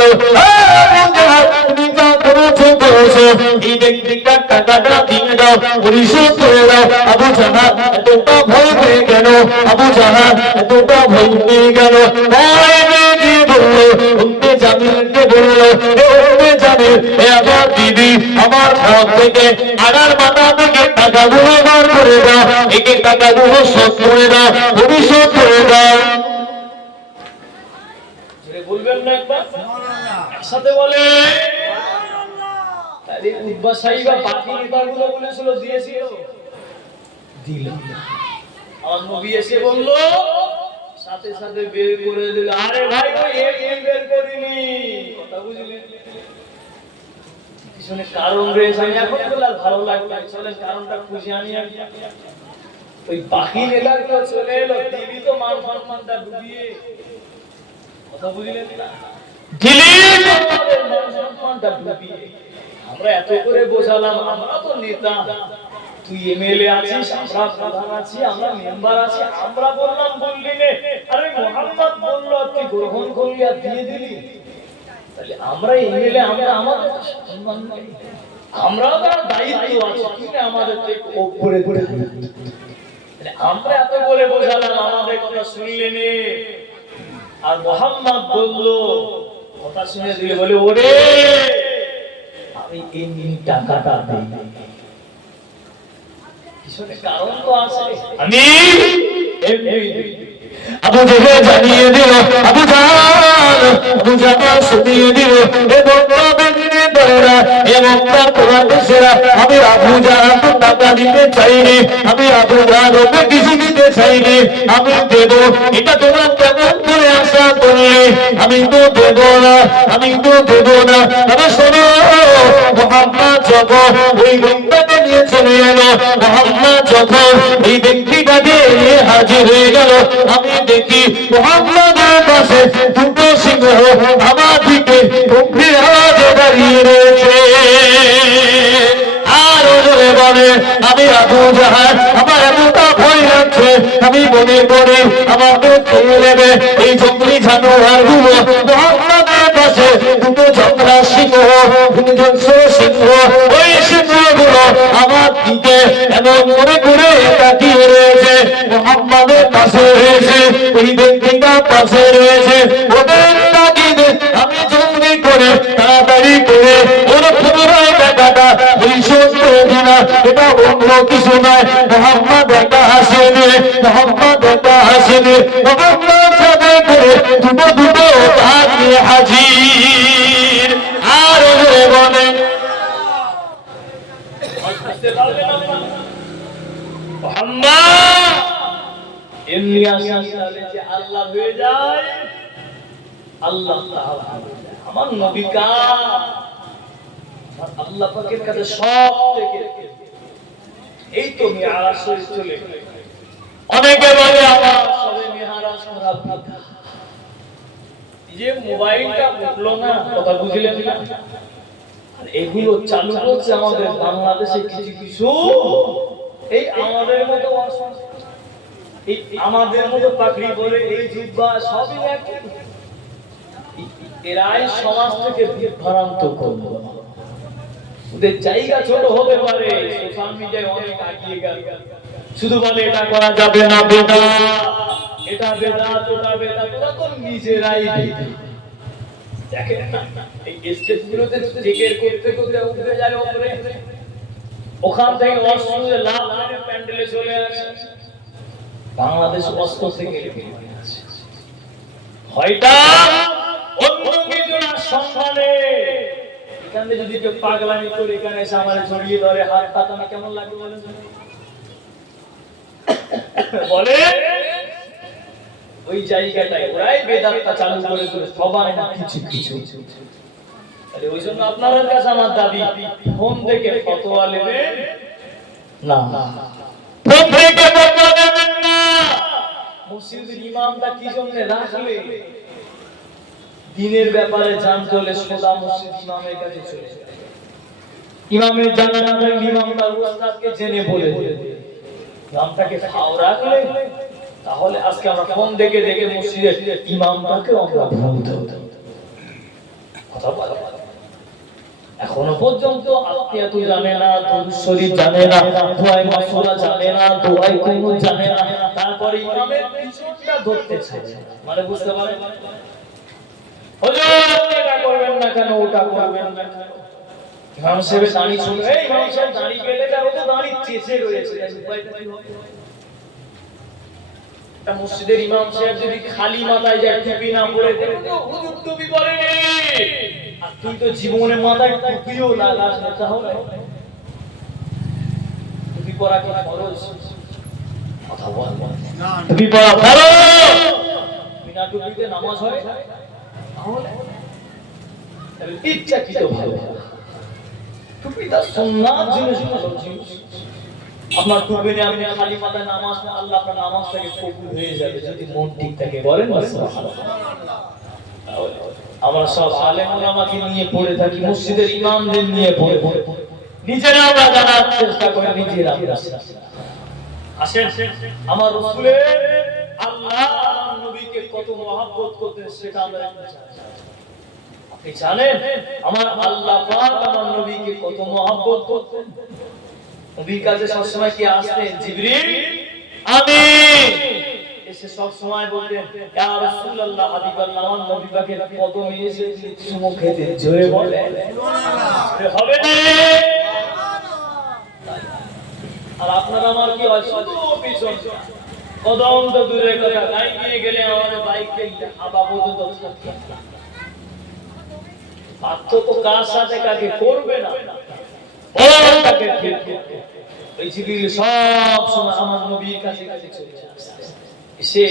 তুমি যা করেছো করেছো, এই ব্যক্তিটা টাকাটা দিয়ে দাও, পরিশোধ করে দাও। আবু জাহাল এতটা ভয় পেয়ে গেল, আবু জাহাল এতটা ভয় পেয়ে গেল, ভয় পেয়ে গিয়ে বলল উম্মে জামিলকে বলল উম্মে জামিল, এ আমার দিদি, আমার ঘর থেকে আনার মাথা থেকে টাকাগুলো বার করে দাও, একে টাকাগুলো শোধ করে দাও, পরিশোধ করে দাও। বলবেন না একবার একসাথে বলে। আরে উদ্বা সাইবা বাকি নেতাগুলো বলেছিল দিয়েছিল, দিল। আমার নবী এসে বলল সাথে সাথে বের করে দিল। আরে ভাই ওই এই বের করিনি, কথা বুঝলেন? পিছনে কারণ রয়েছে, আমি এখন বললাম ভালো লাগবে, চলেন কারণটা খুঁজে আনি। ওই বাকি নেতাগুলো চলে এলো, দিবি তো মান সম্মানটা ডুবিয়ে, কথা বুঝলেন না? আমরা এত করে বোঝালাম, আমরা তো নেতা, তুই এমএলএ আছিস, আমরা প্রধান আছি, আমরা মেম্বার আছি, আমরা বললাম বললি নে, আরে মুহাম্মদ বললো তুই গ্রহণ করলি আর দিয়ে দিলি, তাহলে আমরা এমএলএ, আমরা আমাদের সম্মান নাই, আমরাও তার দায়িত্ব আছে, তুই আমাদের থেকে উপরে পড়ে, আমরা এত করে বোঝালাম, আমাদের কথা শুনলে নে। আর মুহাম্মদ বলল কথা শুনে দিলে বলে ওরে আমি এই টাকাটা দেই, পিছনে কারণ তো আছে, আমি আবু জেহেল জানিয়ে দিল, আবু জাহাল শুনিয়ে দিল, এ বন্ধু বেদিনে তোরা, এ মক্কার কোরআনেরা আমি আবু জাহাল তো টাকা দিতে চাইনি, আমি আবু জাহালকে কিছু দিতে চাইনি, আমি দেব এটা তোমার কেমন করে আশা করলে, আমি তো দেব না, আমি তো দেব না। তবে শোনো মুহাম্মদ যখন ওই লোকটাকে নিয়ে চলে এলো, মুহাম্মদ যখন এই ব্যক্তিটাকে নিয়ে হাজির হয়ে গেল, আমি দেখি মুহাম্মদের পাশে দুটো সিংহ আমার দিকে গম্ভীর আওয়াজে দাঁড়িয়ে রয়েছে। আর ওজনে বলে আমি আবু জাহাল, আমার এতটা ভয় লাগছে, আমি মনে করি আমাকে খেয়ে নেবে এই জঙ্গলি জানোয়ার গুলো। মুহাম্মদের পাশে দুটো জঙ্গলা সিংহ, হিংস্র সিংহ, ওই সিংহগুলো আমার দিকে এমন করে করে তাকিয়ে রয়েছে। মুহাম্মদের পাশে রয়েছে, ওই ব্যক্তিটা পাশে রয়েছে, ওদের তাকিয়ে আমি জঙ্গলি করে তাড়াতাড়ি করে ওর পুনরায় টাকাটা পরিশোধ করে দিলাম। এটা অন্য কিছু নয়, মুহাম্মদ একটা হাসেনি, মুহাম্মদ একটা হাসেনি, মুহাম্মদ সাথে করে দুটো দুটো হাত নিয়ে হাজির। আর ওরে বলে এমনি আসলে যে আল্লাহ হয়ে যায়, আল্লাহ তাআলা আমার নবী কা আল্লাহ পাকের কাছে সব থেকে এই তো মিরাজ শরীফ চলে। অনেকে বলে আমার সবে মিরাজ করা কথা, যে মোবাইলটা উঠলো না, কথা বুঝলেন না? আর এগুলো চালু করছে আমাদের বাংলাদেশে কিছু কিছু এই আমাদের মতো এই আমাদের মতো পাখরি বলে এই জিব্বা সবই একই। এরাই সমাজ থেকে বিভ্রান্ত করলো। ওদের জায়গা ছোট হতে পারে, সোশ্যাল মিডিয়ায় অনেক আগিয়ে গেল, শুধু বলে এটা করা যাবে না, বেদা এটা বেদা, ওটা বেদা, তোরা তো নিজেরাই দেখেন না এই স্টেজগুলোতে টিকেট করতে করতে উঠে যায় উপরে, ওখান থেকে অস্ত্রে লাভ করে প্যান্ডেলে চলে আসে। বাংলাদেশ অস্ত্র থেকে হয়তো অন্য কিছু না সম্মানে এখানে যদি কেউ পাগলামি করে এখানে এসে আমার জড়িয়ে ধরে হাত পাতানো কেমন লাগে বলেন? বলে ওই জায়গাটায় ওরাই বেদাতটা চালু করে দিল, সবাই না কিছু কিছু। তাহলে ওই জন্য আপনাদের কাছে আমার দাবি, ফোন থেকে ফতোয়া নেবেন না, ফোন থেকে ফতোয়া নেবেন না। মসজিদের ইমামটা কি জন্য রাখলে? দিনের ব্যাপারে জানতে হলে সোজা মসজিদ ইমামের কাছে চলে যাবে। ইমামের জানা না থাকলে ইমাম তার উস্তাদকে জেনে বলে দেবে। ইমামটাকে ফাও রাখলে তাহলে আজকে আমরা ফোন দেখে দেখে মসজিদের ইমামটাকে আমরা ভুলতে হতো। কথা বলা এখনো পর্যন্ত আত্মীয়ত জানে না, দরুদ শরীফ জানে না, দোয়াই মাসুরা জানে না, দোয়াই কুনুত জানে না, তারপরে ইমামের পিছনটা ধরতে চায়। মানে বুঝতে পারেন হুজুর এটা করবেন না কেন, ওটা করবেন না কেন? ইমাম সাহেব দাঁড়িয়ে ছিল, এই ইমাম সাহেব দাঁড়িয়ে গেলে ও তো দাঁড়িয়ে চেঁচে রয়েছে, তাই উপায়টা কি হবে? তা মসজিদের ইমাম সাহেব যদি খালি মাথায় যায়, টুপি না পরে দেয়, তো হুজুর টুপি পরেনি, আর তুই তো জীবনে মাথায় টুপিও লাগাস না, তাহলে টুপি পরা কি ফরজ? কথা বল না, টুপি পরা ফরজ। বিনা টুপিতে নামাজ হয়? ইচ্ছাকৃত ভাবে টুপিটা সুন্নাত জিনিস, ভালো জিনিস। আপনার টুপি নিয়ে আপনি খালি মাথায় নামাজ পড়েন, আল্লাহ আপনার নামাজটাকে কবুল হয়ে যাবে যদি মন ঠিক থাকে। বলেন সুবহানাল্লাহ। আমরা সব আলেম ওলামাকে নিয়ে পড়ে থাকি, মসজিদের ইমামদের নিয়ে পড়ে নিজেরা আমরা জানার চেষ্টা করি, নিজেরা আসেন আমার রাসূলের আল্লাহ নবীকে কত মহব্বত করতেন সেটা আমরা জানি। আপনি জানেন আমার আল্লাহ পাক আমার নবীকে কত মহব্বত করতেন? নবীর কাছে সব সময় কি আসতেন? জিবরিল আমিন এসে সব সময় বলতেন ইয়া রাসূলুল্লাহ হাবিবাল্লাহ, আমার নবী পাকের কদমে এসে চুমু খেতে। জোরে বলেন সুবহানাল্লাহ। হবে না? আর আপনারা আমার কি হয় শুধু পিছন কদম তো দূরে করে বাইক নিয়ে গেলে আমাদের বাইককে হাবা পর্যন্ত পার্থক্য কার সাথে কাকে করবে না, তাকে ঠিক করবে। ওই জিবরিল সব সময় আমার নবীর কাছে কাছে চলে আসতেন। সে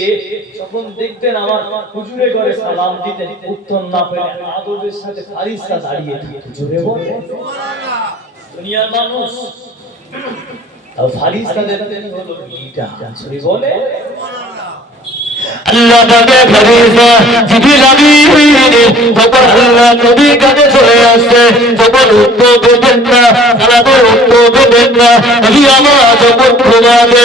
যখন দেখতেন আমার হুজুরে ঘরে সালাম দিতেন, উত্তর না পেলে আদবের সাথে ফারিস্তা দাঁড়িয়ে থাকতো। জোরে বলে সুবহানাল্লাহ। দুনিয়ার মানুষ আর ফারিস্তাদের তিনি হলো লিডার। জোরে বলে সুবহানাল্লাহ। আল্লাহ পাকে ফেরেশতা জিবরিল আমিন যখন আল্লাহ নবীর কাছে চলে আসে, যখন উত্তর দেবেন না, সালামের উত্তর দেবেন না, নবী আমার যখন ঘুমাবে,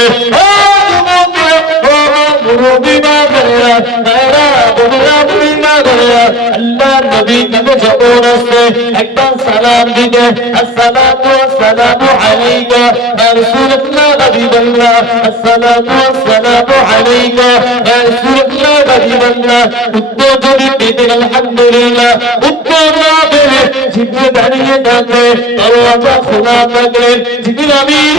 আল্লাহ নবী কাছে যখন আসে একবার সালাম দিতে, আসসালাতু ওয়াসসালামু আলাইকা ইয়া রাসূলুল্লাহ হাবিবাল্লাহ, আসসালাতু ওয়াসসালামু আলাইকা ইয়া রাসূলুল্লাহ হাবিবাল্লাহ। উত্তর যদি দিতেন আলহামদুলিল্লাহ, উত্তর না পেলে জিবরিল দাঁড়িয়ে থাকে, দরওয়াজা খোলা থাকলে জিবরিল আমিন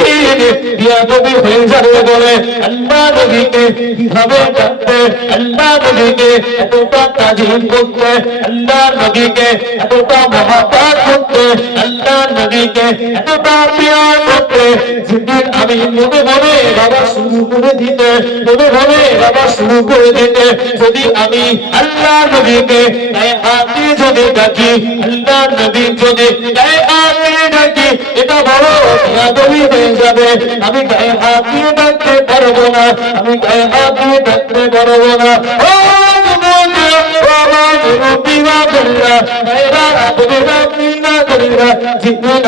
বিয়াদবি হয়ে যাবে বলে আল্লাহ নবীকে কিভাবে ডাকতে, আল্লাহ নবীকে এতটা তাজিম করতে, আল্লাহ নবীকে এতটা মহব্বত করতে, আল্লাহ নবীকে এতটা প্রিয় করতে, জিবরিল আমিন মনে মনে বাবা শুরু করে দিতে, মনে মনে বাবা শুরু করে দিতে। যদি আমি আল্লাহ নবীকে গায়ে হাত দিয়ে যদি ডাকি, আল্লাহ নবী যদি গায়ে হাত দিয়ে ডাকি, এটা বড় বিয়াদবি হয়ে যাবে। আমি গায়ে হাত দিয়ে ডাকতে পারবো না, আমি গায়ে হাত দিয়ে ডাকতে পারবো না। ও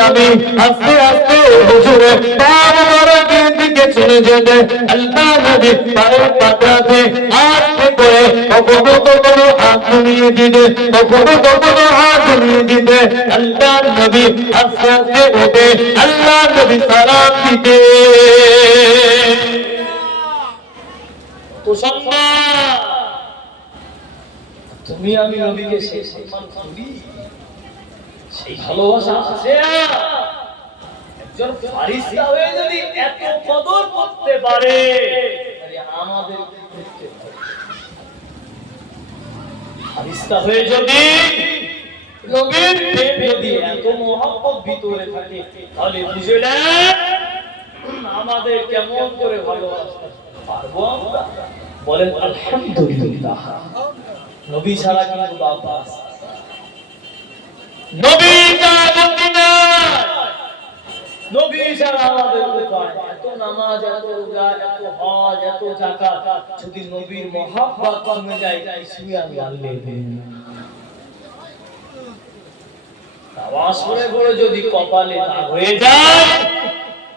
আমি আস্তে আস্তে হুজুরে বাবা মোবারকের দিকে চলে যেতে, আল্লাহ নবী পায়ের পাতাতে আস্তে করে কখনো কখনো হাত ঘুরিয়ে দিতে, কখনো কখনো হাত ঘুরিয়ে দিতে, আল্লাহ নবী আস্তে আস্তে উঠে আল্লাহ নবী সালাম দিতে। তো সম্মান, তুমি আমি নবীকে সেই সম্মান করি, সেই ভালোবাসা আছে। একজন ফারিস্তা হয়ে যদি এত কদর করতে পারে, তাহলে আমাদের করতে পারে। ফারিস্তা হয়ে যদি নবীর প্রেম যদি এত মহব্বত ভিতরে থাকে, তাহলে বুঝে নেন আমাদের কেমন করে ভালোবাসতে পারবো আমরা। বলেন আলহামদুলিল্লাহ। নবী ছাড়া কিন্তু বাবা, নবী ছাড়া গতি নাই, নবী ছাড়া আমাদের উপায়। এত নামাজ, এত রোজা, এত হজ, এত যাকাত, যদি নবীর মহব্বত কমে যায়, কিছুই আমি আল্লাহ দেই না। নামাজ পড়ে পড়ে যদি কপালে দাগ হয়ে যায়,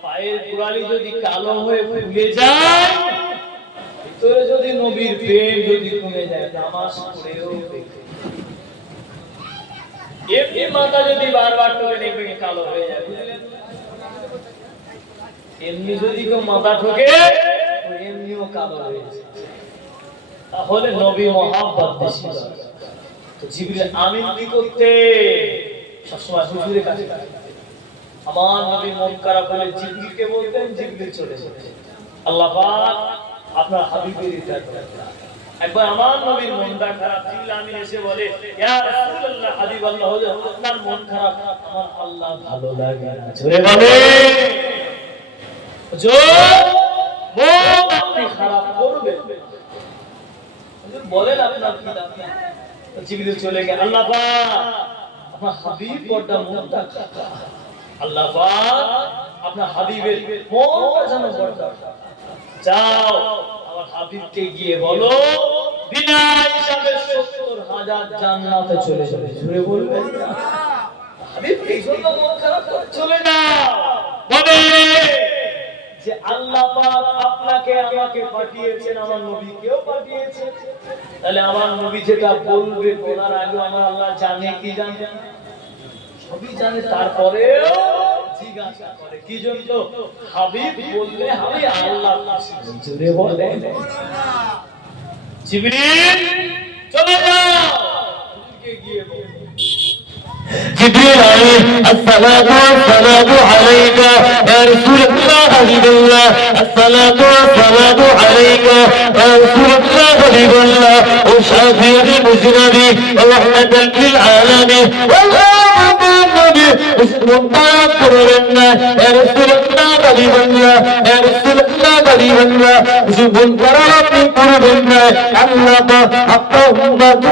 পায়ের গোড়ালি যদি কালো হয়ে ফুলে যায়, ভিতরে যদি নবীর প্রেম যদি কমে যায়, নামাজ পড়েও এমনি মাথা যদি বারবার ঠকে নেবে কালো হয়ে যায়, বুঝলেন? এমনি যদি কেউ মাথা ঠকে এমনিও কালো হয়ে যায়, তাহলে নবী মহব্বত বেশি। তো জিবরিল আমিন কি করতে সবসময় হুজুরের কাছে, আমার নবী মন খারাপ হলে জিবরিলকে বলতেন, জিবরিল চলে যেতেন। আল্লাহ পাক আপনার হাবিবের ইচ্ছা করেন। একবার আমার নবীর মনটা খারাপ, জিবরিল আমিন এসে বলে, ইয়া রাসূলুল্লাহ হাবিবাল্লাহ, আপনার মন খারাপ, আমার আল্লাহ ভালো লাগে না। জোরে বলে হুজুর, মন আপনি খারাপ করবেন, হুজুর বলেন আপনার কি দাম। জিবরিল চলে গেল, আল্লাহ পাক আপনার হাবিব বড়টা মনটা খারাপ, আল্লাহ পাক আপনার হাবিবের মনটা যেন বড়টা, যাও আমার হাবিবকে গিয়ে বলো বিনা হিসাবে ৭০,০০০ জান্নাতে চলে যাবে। জোরে বলবেন না? হাবিব এই জন্য মন খারাপ করে চলে না, বলে যে আল্লাহ পাক আপনাকে আমাকে পাঠিয়েছেন, আমার নবীকেও পাঠিয়েছেন, তাহলে আমার নবী যেটা বলবে বলার আগে আমার আল্লাহ জানে কি জানে, সবই জানে, তারপরেও জিজ্ঞাসা করে কি জন্য? হাবিব বললে আমি আল্লাহ খুশি। জোরে বলেন জিবরিল চলে যাও, হুজুরকে গিয়ে বলো জিবরিল আলাইহিস আসসালাতু ওয়াসসালামু আলাইকা ইয়া রাসূলুল্লাহ হাবিবাল্লাহ আসসালাতু ওয়াসসালামু আলাইকা ইয়া রাসূলুল্লাহ হাবিবাল্লাহ ও শাফিউল মুজরিমিন ওয়া রাহমাতাল লিল আলামিন নবী মুসলমান করবেন না ইয়া রাসূলুল্লাহ হাবিবাল্লাহ ইয়া রাসূলুল্লাহ হাবিবাল্লাহ জীবন করার আপনি করবেন না আল্লাহ আপনার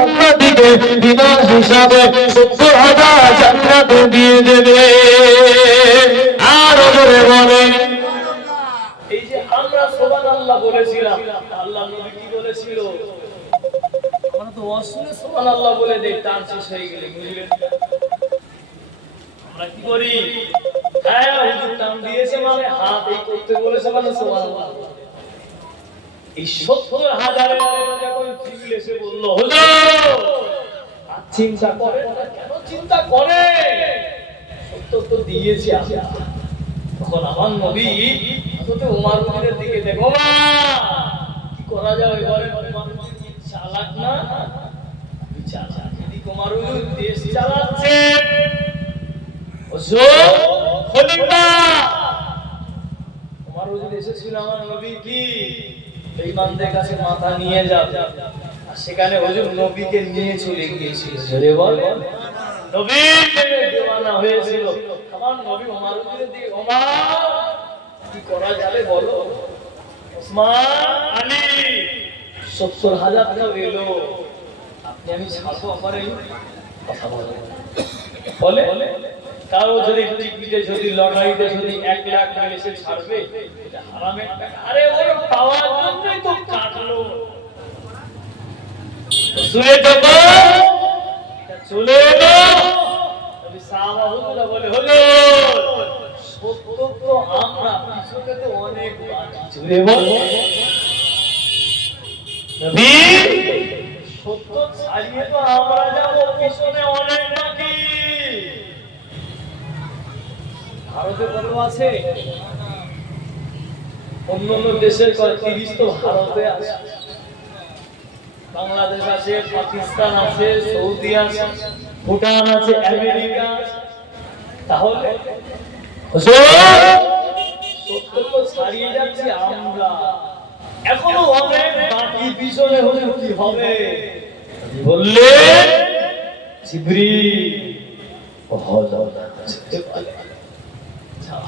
উম্মতকে বিনা হিসাবে 70,000 জান্নাত দিয়ে দেবে আর ওরে বলেন এই যে আমরা সুবহানাল্লাহ বলেছিলাম আল্লাহ নবী কি বলেছিল আমরা তো অসুরে সুবহানাল্লাহ বলে দেই টান শেষ হয়ে গেলে বুঝলেন আমরা কি করি হ্যাঁ হুজুর টান দিয়েছে মানে হাত এই করতে বলেছে মানে সুবহানাল্লাহ এই 70,000 যখন জিবরিল এসে বলল হুজুর চিন্তা করে কেন চিন্তা করে সত্য তো দিয়েছি আল্লাহ তখন আমার নবী হযরত ওমর রবির দিকে দেখো না কি করা যায় ঘরে মানুষ কি চালাক না চালাক এদিকে ওমর রবি দেশ চালাচ্ছে হুজুর খলিফা ওমর রবি এসেছিল আমার নবী কি বেঈমানদের কাছে মাথা নিয়ে যাও আর সেখানে হুজুর নবীকে নিয়ে চলে গিয়েছিল জোরে বলে নবীর প্রেমে دیवाনা হয়েছিল আমার নবী ওমর রবির দিকে ওমর কি করা যাবে বলো ওসমান আলী 70,000 টাকা এলো আপনি আমি ছাড়বো আমার এই কথা বলে কারো যদি টিকিটে যদি লটারিতে যদি 1 লাখ মিলে সে ছাড়বে এটা হারামের টাকা আরে ওর পাওয়ার জন্যই তো কাটলো শুনে তো এটা চলে এলো নবী সাহাবা হুজুরা বলে হলো সত্য তো আমরা পিছনে তো অনেক বাকি জুড়ে বলো নবী সত্য ছাড়িয়ে তো আমরা যাব পিছনে অনেক বাকি ভারতে কত আছে অন্য দেশের 30 তো ভারতে আছে বাংলাদেশ আছে পাকিস্তান আছে সৌদি আছে ভুটান আছে আমেরিকা আছে তাহলে হুজুর সত্য তো ছাড়িয়ে যাচ্ছে আমরা এখনো অনেক বাকি পিছনে হুজুর কি হবে বললে জিবরিল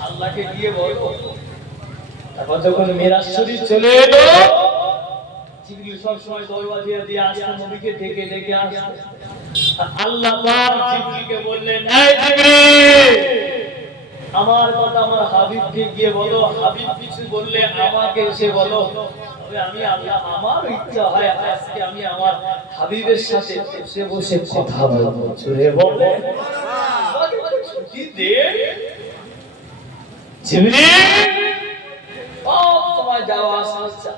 আল্লাহকে গিয়ে বলবো তারপর যখন মিরাজ শরীফ চলে এলো জিবরিল সব সময় দরওয়াজা দিয়ে আসতো নবীকে ডেকে ডেকে আসতো আল্লাহ পাক জিবরিলকে বললেন এই জিবরিল আমার কথা আমার হাবিবকে গিয়ে বলো হাবিব কিছু বললে আমাকে এসে বলো তবে আমি আল্লাহ আমার ইচ্ছা হয় আজকে আমি আমার হাবিবের সাথে বসে বসে কথা বলবো জোরে বলে ছুটি দে জিবরিল সময় যাওয়া আসা হচ্ছে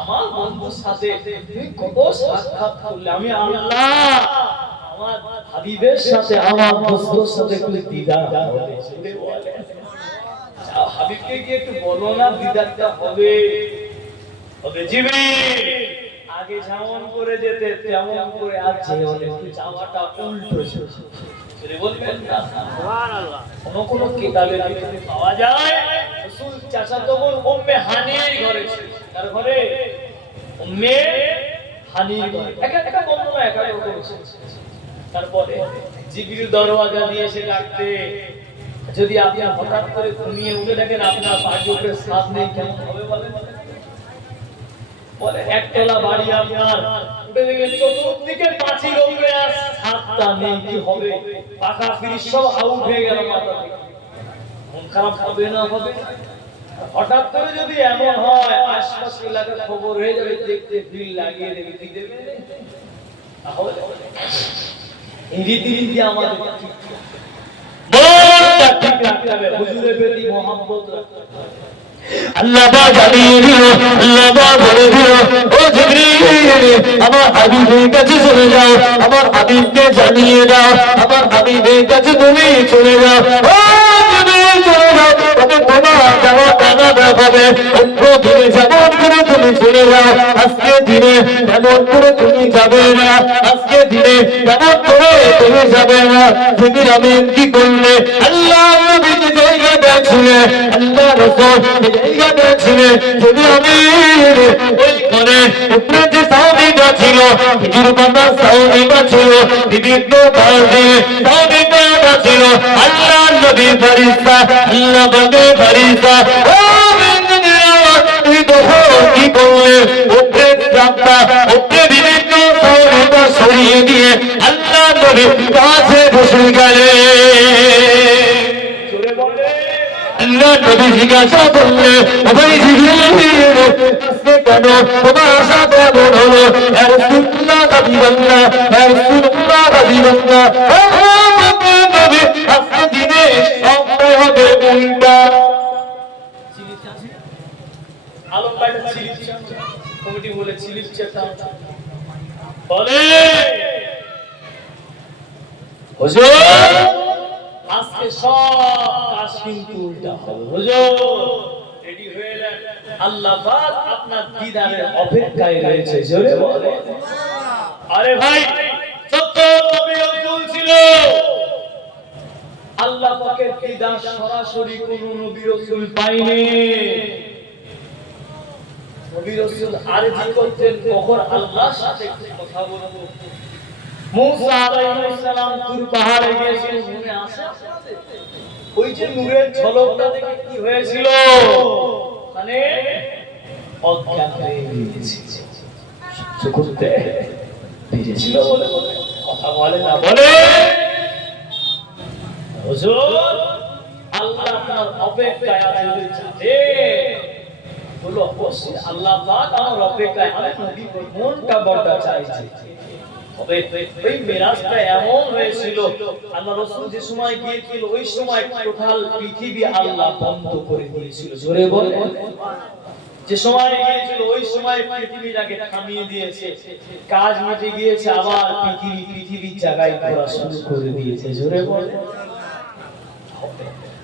আমার বন্ধুর সাথে তুমি কত সাক্ষাৎ করলে আমি আল্লাহ আমার হাবিবের সাথে আমার দোস্তের সাথে একটু দিদার হবে হাবিবকে গিয়ে একটু বলো না দিদারটা হবে হবে জিবরিল আগে যেমন করে যেতে তেমন করে আজ একটু জামাটা উল্টো সেটা বলবেন না সুবহানাল্লাহ কোন কিতাবে পাওয়া যায় রাসূল চাচাতো বোন উম্মে হানির ঘরে ছিল তার ঘরে উম্মে হানির ঘরে একটা বর্ণনা একা রকম তারপরে জিবরিল দরওয়াজা দিয়ে এসে ডাকতে যদি আপনি হঠাৎ করে ঘুমিয়ে উঠে দেখেন আপনার পায়ের উপরে ছাদ নেই কেমন হবে বলেন বলে একতলা বাড়ি আপনার উঠে দেখেন চতুর্দিকে পাঁচিল উপরে আর ছাদটা নেই কি হবে পাকা ফ্রিজ সব আউট হয়ে গেল মাথা থেকে মন খারাপ হবে না হবে হঠাৎ করে যদি এমন হয় আশপাশ এলাকার খবর হয়ে যাবে দেখতে ফিল লাগিয়ে দেবে কি দেবে তাহলে এই রীতি আমাদের মনটা ঠিক রাখতে হবে হুজুরের প্রতি মহব্বত রাখতে হবে আল্লাহ পাক জানিয়ে দিল আল্লাহ পাক বলে দিল ও জিবরিল আমার হাবিবের কাছে চলে যাও আমার হাবিবকে জানিয়ে দাও আমার হাবিবের কাছে তুমি চলে যাও ও জিবরিল চলে যাও তবে তোমার যাওয়া টানা দেখাবে অন্য দিনে যেমন করে তুমি চলে যাও আজকে দিনে তেমন করে তুমি যাবে না আজকে দিনে তেমন করে তুমি যাবে না জিবরিল আমিন কি করলে আল্লাহ নবীকে জায়গা দেখিয়ে আল্লাহ রাসূল জায়গাটা ছিলেন যদি আমি ওইখানে উপরে যে সাহাবীরা ছিল হিজর বান্দা সাহাবীরা ছিল বিভিন্ন বাদে সাহাবীরা ছিল আল্লাহ নবী ফেরেশতা আল্লাহ বন্দে ফেরেশতা ও তুমি দেখো কি করলে উপরে রাস্তা উপরে বিভিন্ন সাহাবীরা সরিয়ে দিয়ে আল্লাহ নবী কাছে বসে গেলেন আল্লাহ নবী জিজ্ঞাসা করলে ভাই জিজ্ঞাসা কেন তোমার আশা কেমন হলো ইয়া রাসূলুল্লাহ হাবিবাল্লাহ ইয়া রাসূলুল্লাহ হাবিবাল্লাহ নবী আজকে দিনে সবটা হবে উল্টা আলম ভাই চিলিপ কমিটি বলে চিলিপ চাটা বলে হুজুর আজকে সব কাজ কিন্তু উল্টা হবে হুজুর রেডি হয়ে যান আল্লাহ পাক আপনার দিদারের অপেক্ষায় রয়েছে জোরে বলে আরে ভাই সত্য নবী রাসূল ছিল আল্লাহ পাকের দিদার সরাসরি কোন নবী রাসূল পায়নি নবী রাসূল আরজি করতেন কখন আল্লাহর সাথে কথা বলবো মুসা আলাইহিস সালাম তুর পাহাড়ে গিয়েছিলেন মনে আছে ওই যে নূরের ঝলকটা দেখে কি হয়েছিল মানে অজ্ঞান হয়ে গিয়েছে চোখতে ভিজেছিল বলে কথা বলে না বলে হুজুর আল্লাহ আপনার অপেক্ষায় আছে বলো অবশ্যই আল্লাহ পাক আমার অপেক্ষায় আমি নবী মনটা বড় চাইছি তবে ওই মিরাজটা এমন হয়েছিল আল্লাহ রাসূল যে সময় গিয়েছিল ওই সময় টোটাল পৃথিবী আল্লাহ বন্ধ করে দিয়েছিল জোরে বলে যে সময় গিয়েছিল ওই সময় পৃথিবীটাকে থামিয়ে দিয়েছে কাজ মিটে গিয়েছে আবার পৃথিবীর জায়গায় ঘোরা শুরু করে দিয়েছে জোরে বলে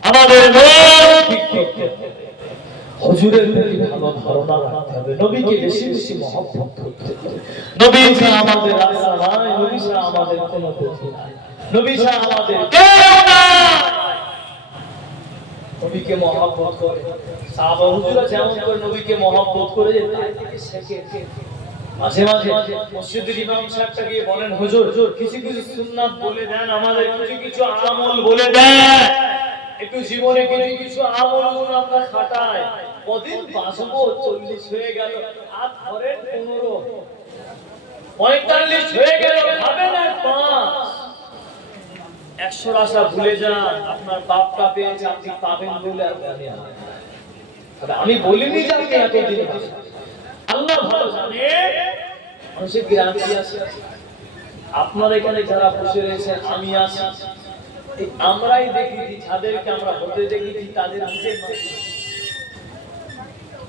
আমাদের হুজুরের প্রতি ভালো ধারণা রাখতে হবে নবীকে বেশি বেশি মহব্বত করতে হবে নবী ছাড়া আমাদের রাস্তা নাই নবী ছাড়া আমাদের কোনো পথ নাই নবী ছাড়া আমাদের কেউ নাই নবীকে মহব্বত করে সাহাবা হুজুররা যেমন করে নবীকে মহব্বত করে যে তাই থেকে শেখে মাঝে মাঝে মসজিদের ইমাম সাহেবটা গিয়ে বলেন হুজুর কিছু কিছু সুন্নাত বলে দেন আমাদের কিছু কিছু আমল বলে দেন একটু জীবনে কিছু আমল আমরা খাটাই কদিন বাঁচবো 40 হয়ে গেল আর ধরেন 15 45 হয়ে গেল ভাবে না 5 100 আশা ভুলে যান আপনার বাপটা পেয়েছে আপনি পাবেন বলে আর জানি না তবে আমি বলিনি যে আপনি এতদিন আল্লাহ ভালো জানে মানুষের গ্যারান্টি আছে আপনার এখানে যারা বসে রয়েছেন আমি আছি আমরাই দেখি যাদেরকে আমরা হতে দেখি তাদের নিজের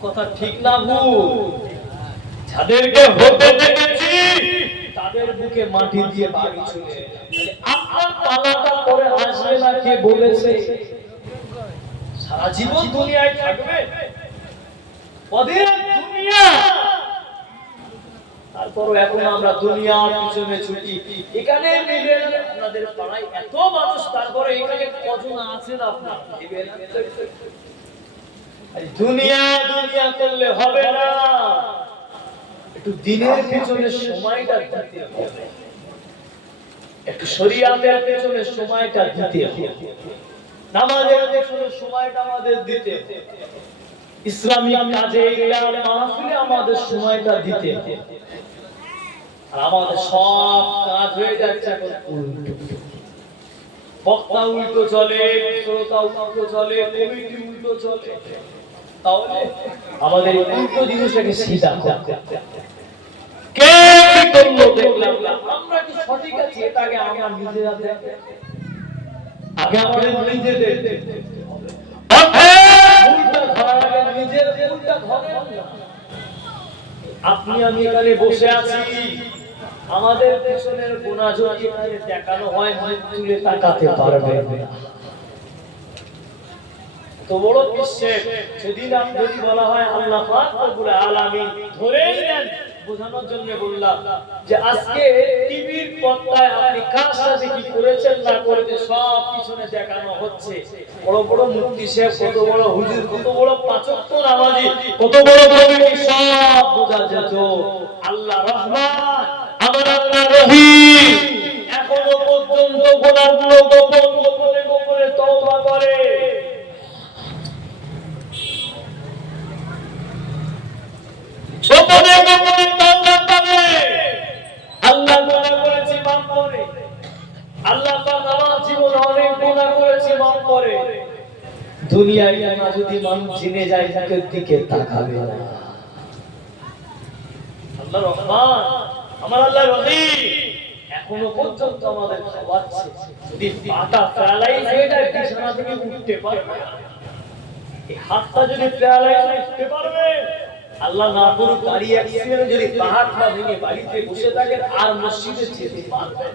কথা ঠিক না ভুল যাদেরকে হতে দেখেছি তাদের বুকে মাটি দিয়ে বাড়ি চলে আপনার পালাটা করে আসবে না কে বলেছে সারা জীবন দুনিয়ায় থাকবে কদিন দুনিয়া তারপরও এখন আমরা দুনিয়ার পিছনে ছুটি এখানে মিলে আপনাদের পাড়ায় এত মানুষ তারপরে এখানে কজন আছেন আপনারা দুনিয়া দুনিয়া করলে হবে না একটু দিনের পিছনে সময়টা দিতে হবে একটু শরীয়তের পিছনে সময়টা দিতে হবে নামাজের পিছনে সময়টা আমাদের দিতে হবে ইসলামিক কাজে ইলার মাহফিলে আমাদের সময়টা দিতে হবে আর আমাদের সব কাজ হয়ে যাচ্ছে এখন উল্টো বক্তা উল্টো চলে শ্রোতা উল্টো চলে কমিটি উল্টো চলে তাহলে আমাদের উল্টো জিনিসটাকে সিধা করতে কে কি করলো দেখলাম আমরা কি সঠিক আছি এটাকে আমরা নিজেরা দেখতে আগে আমাদের নিজেদের দেখতে হবে উল্টা ধরার আগে নিজের উল্টা ধরে আপনি আমি এখানে বসে আছি আমাদের পেছনের গুনাহ যদি এখানে দেখানো হয় মুখ তুলে তাকাতে পারবে না তো বড় বিশ্বে সেদিন যদি বলা হয় আল্লাহ পাক রব্বুল আলামিন ধরেই নেন বোঝানোর জন্য বললাম যে আজকে টিভির পর্দায় আপনি কার সাথে কি করেছেন না করেছেন সব পিছনে দেখানো হচ্ছে। বড় বড় মুফতি সাহেব, কত বড় হুজুর, কত বড় পাঁচ ওয়াক্ত নামাজি, কত বড় কমিটি সব বোঝা যেত। আল্লাহ রহমান, আমার আল্লাহ রহিম, এখনো পর্যন্ত গুনাহগুলো গোপনে গোপনে তওবা করে। গোপনে গোপনে তওবা করে। আল্লাহ গুনাহ করেছি মাফ করে। আল্লাহ পাক আমার জীবনে অনেক গুনাহ করেছি মাফ করে। দুনিয়ায় না যদি মানুষ জেনে যায় মুখের দিকে তাকাবে না। আল্লাহ রহমান, আমার আল্লাহ রহিম, এখনো পর্যন্ত আমাদের খাওয়াচ্ছে। যদি পাটা প্যারালাইজ হয়ে যায় বিছানা থেকে উঠতে পারবে না। এই হাতটা যদি প্যারালাইজ হয়ে উঠতে পারবে, আল্লাহ না করুক গাড়ি অ্যাক্সিডেন্ট যদি হাত পা ভেঙে বাড়িতে বসে থাকেন আর মসজিদে যেতে পারবেন।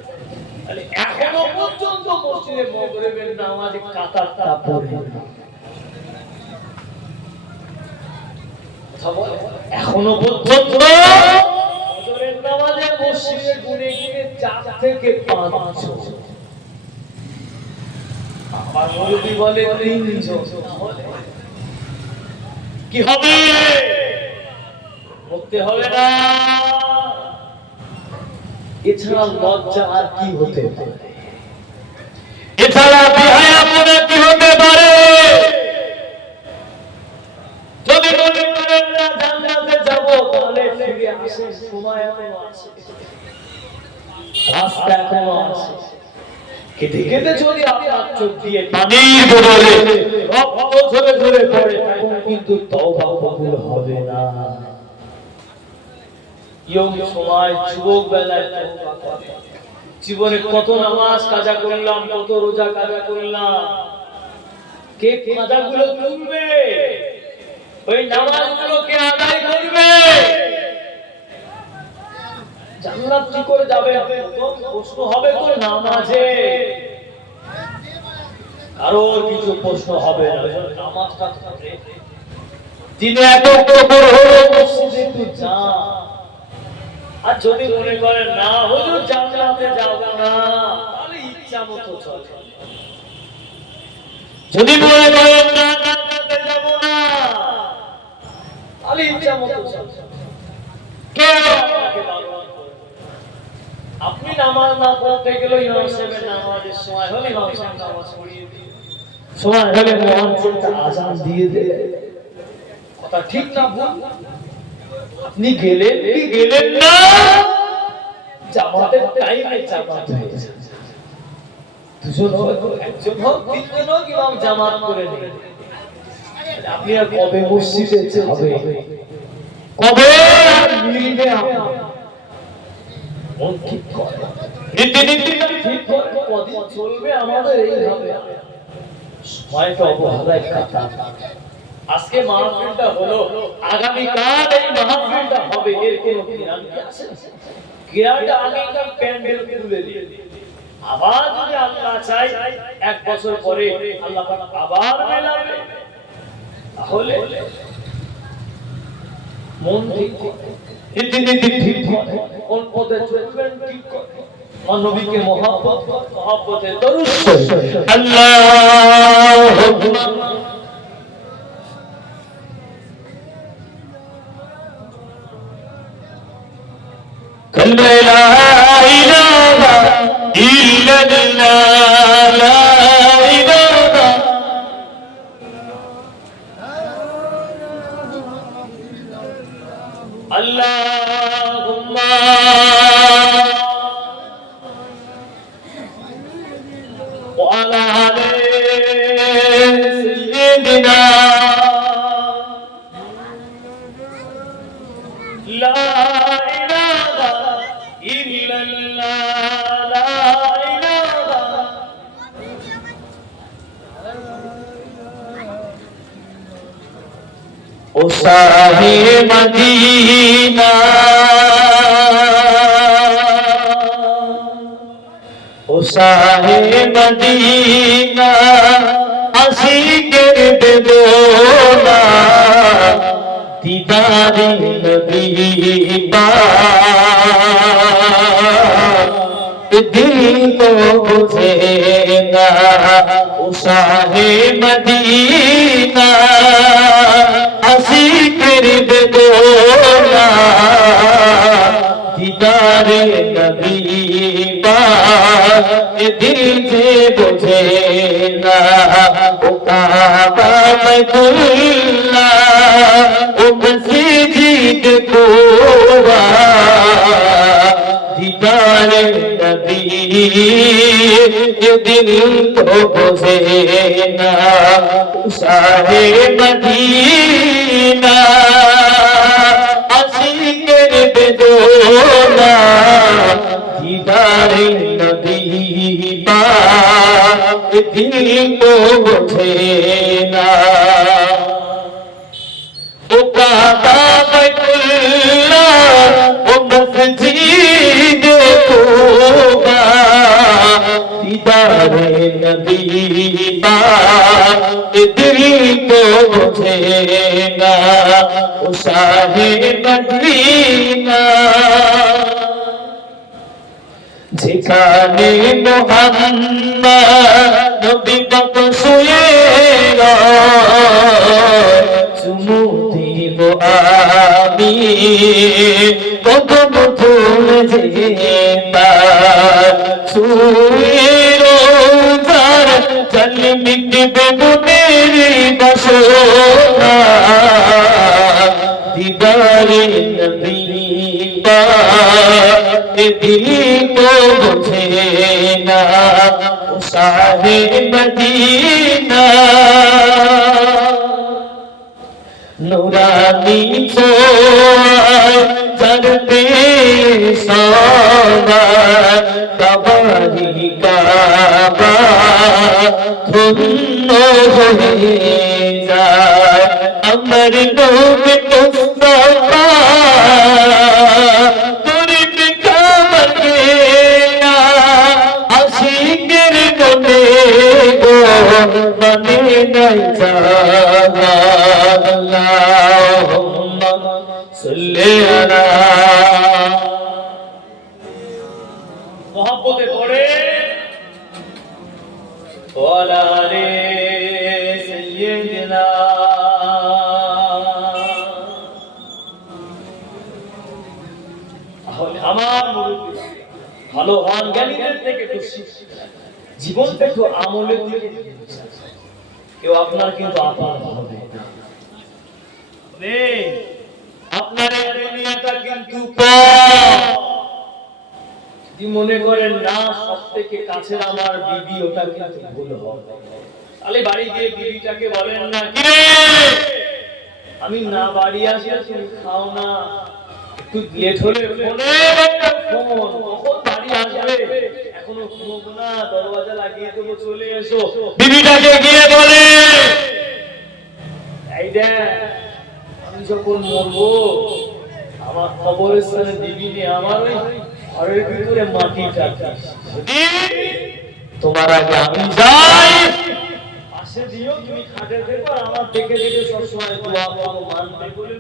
তাহলে এখনো পর্যন্ত মসজিদে মাগরিবের নামাজে কাতারটা পড়ে না। এখনো পর্যন্ত ফজরের নামাজে মসজিদে গুনে গুনে 4 থেকে 5 জন, আবার মুরব্বি বলে 3 জন। কি হবে? করতে হবে না। এছাড়া লজ্জা আর কি হতে পারে? এছাড়া বেহায়াপনা কি হতে পারে? যদি মনে করেন না জান্নাতে যাব, তাহলে ফিরে আসেন, সময় এখনো আছে, রাস্তা এখনো আছে। কেটে কেটে যদি আপনার চোখ দিয়ে পানির বদলে রক্ত ঝরে ঝরে পড়ে, তখন কিন্তু তওবা কবুল হবে না। ইয়ং সময় যুবক বেলায় তওবা করে। জীবনে কত নামাজ কাজা করলাম, কত রোজা কাজা করলাম, কে কাজাগুলো তুলবে? ওই নামাজগুলোকে আদায় করবে। জান্নাত কি করে যাবে? প্রশ্ন হবে তো নামাজে, কারোর কিছু প্রশ্ন হবে না। নামাজটা করে দিনে এত বড় হলো মসজিদে একটু যা। আর যদি মনে করেন না হুজুর জান্নাতে যাব না, তাহলে ইচ্ছা মতো চলে। যদি মনে করেন না জান্নাতে যাব না, তাহলে ইচ্ছা মতো চলে। কে আপনাকে বারণ করে? আপনি নামাজ না পড়তে গেলে ইমাম সাহেবের নামাজের সময় হলে ইমাম সাহেব নামাজ পড়িয়ে দিয়ে, সময় হলে মুয়াজ্জিন আযান দিয়ে দেয়। কথা ঠিক না ভুল? আপনি গেলেন কি গেলেন না? জামাতের টাইমে জামাত হয়েছে। দুজন হোক, একজন হোক, তিনজন হোক, ইমাম জামাত করে দিলেন। আপনি আর কবে মসজিদে যাবেন? কবে মিলবে? মন ঠিক করে, রীতিনীতিটা ঠিক করে, কদিন চলবে আমাদের এইভাবে? সময়টা অবহেলায় কাটান। আজকে মাহফিলটা হলো, আগামীকাল এই মাহফিলটা হবে, এর কোনো গ্যারান্টি আছে? গ্যারান্টি আগেকার প্যান্ডেল খুলে দিয়ে আবার যদি আল্লাহ চাই 1 বছর পরে আল্লাহ পাক আবার মেলাবে, তাহলে মন ঠিক করে, রীতিনীতি ঠিক করে, কোন পথে চলবেন ঠিক করে, নবীকে মহব্বত, মহব্বতে দরুদ আল্লাহুম্মা লা ইলাহা ইল্লাল্লাহ, লা ইলাহা আল্লাহুম্মা ওয়া আলা আলি সাইয়্যিদিনা লা ইলাহা ইল্লাল্লাহ, লা ইলাহা ও শাহে মদিনা, ও শাহে মদিনা, আশিকের বেদনা দিদা दीदारे नबी पाक दिल को बुझेगा ओ शाहे मदीना आशिक़ बेदोला दीदारे नबी पाक दिल से बुझेगा ओ काबा बैतुल्लाह ओ मस्जिद कुबा दीदारे नबी दिल को बुझेगा शाहे मदीना आशिक़ बेदोला दीदारे नबी पाक दिल को बुझेगा ओ काबा बैतुल्लाह ओ मस्जिद कुबा दीदारे नबी पाक दिल को बुझेगा ओ शाहे मदीना যেখানে মুহাম্মদ নবী পাক শুয়ে চুমু দিব আমি কদম ধরে যেতার শুয়ে রোজার জল মিটবে মনের বাসনা দিদারে নবী दिल को बुझेगा शाहे मदीना नूरानी चलते सावा कबारी काबा धुन्न हয়ে যায় अमर लोग मुस्तफा बने नहीं जाना अल्लाहुम्मा सल्ली अला मोहब्बते पड़े वाला रे सय्यिदना আমার মুরব্বি ভালো হন জ্ঞানীদের থেকে একটু জীবন একটু আমলের দিকে কেউ আপনার কিন্তু আপনার হবে আপনার এই দুনিয়াটা কিন্তু যদি মনে করেন না সব থেকে কাছের আমার বিবি ওটা কিন্তু ভুল হবে তাহলে বাড়ি গিয়ে বিবিটাকে বলেন না কি রে আমি না বাড়ি আসি তুমি খাও না একটু লেট হলে ফোনে একটা ফোন কখন বাড়ি আসবে এখনো ঘুমবো না দরজা লাগিয়ে দেবো চলে এসো বিবিটাকে গিয়ে বলে এই দেখ আমি যখন মরবো আমার কবরস্থানে দিবি নে আমার ওই ঘরের ভিতরে মাটি চাপিস তোমার আগে আমি যাই পাশে দিও তুমি খাটে দেখো আমার দেখে দেখে সবসময় দোয়া করো মানবে বলে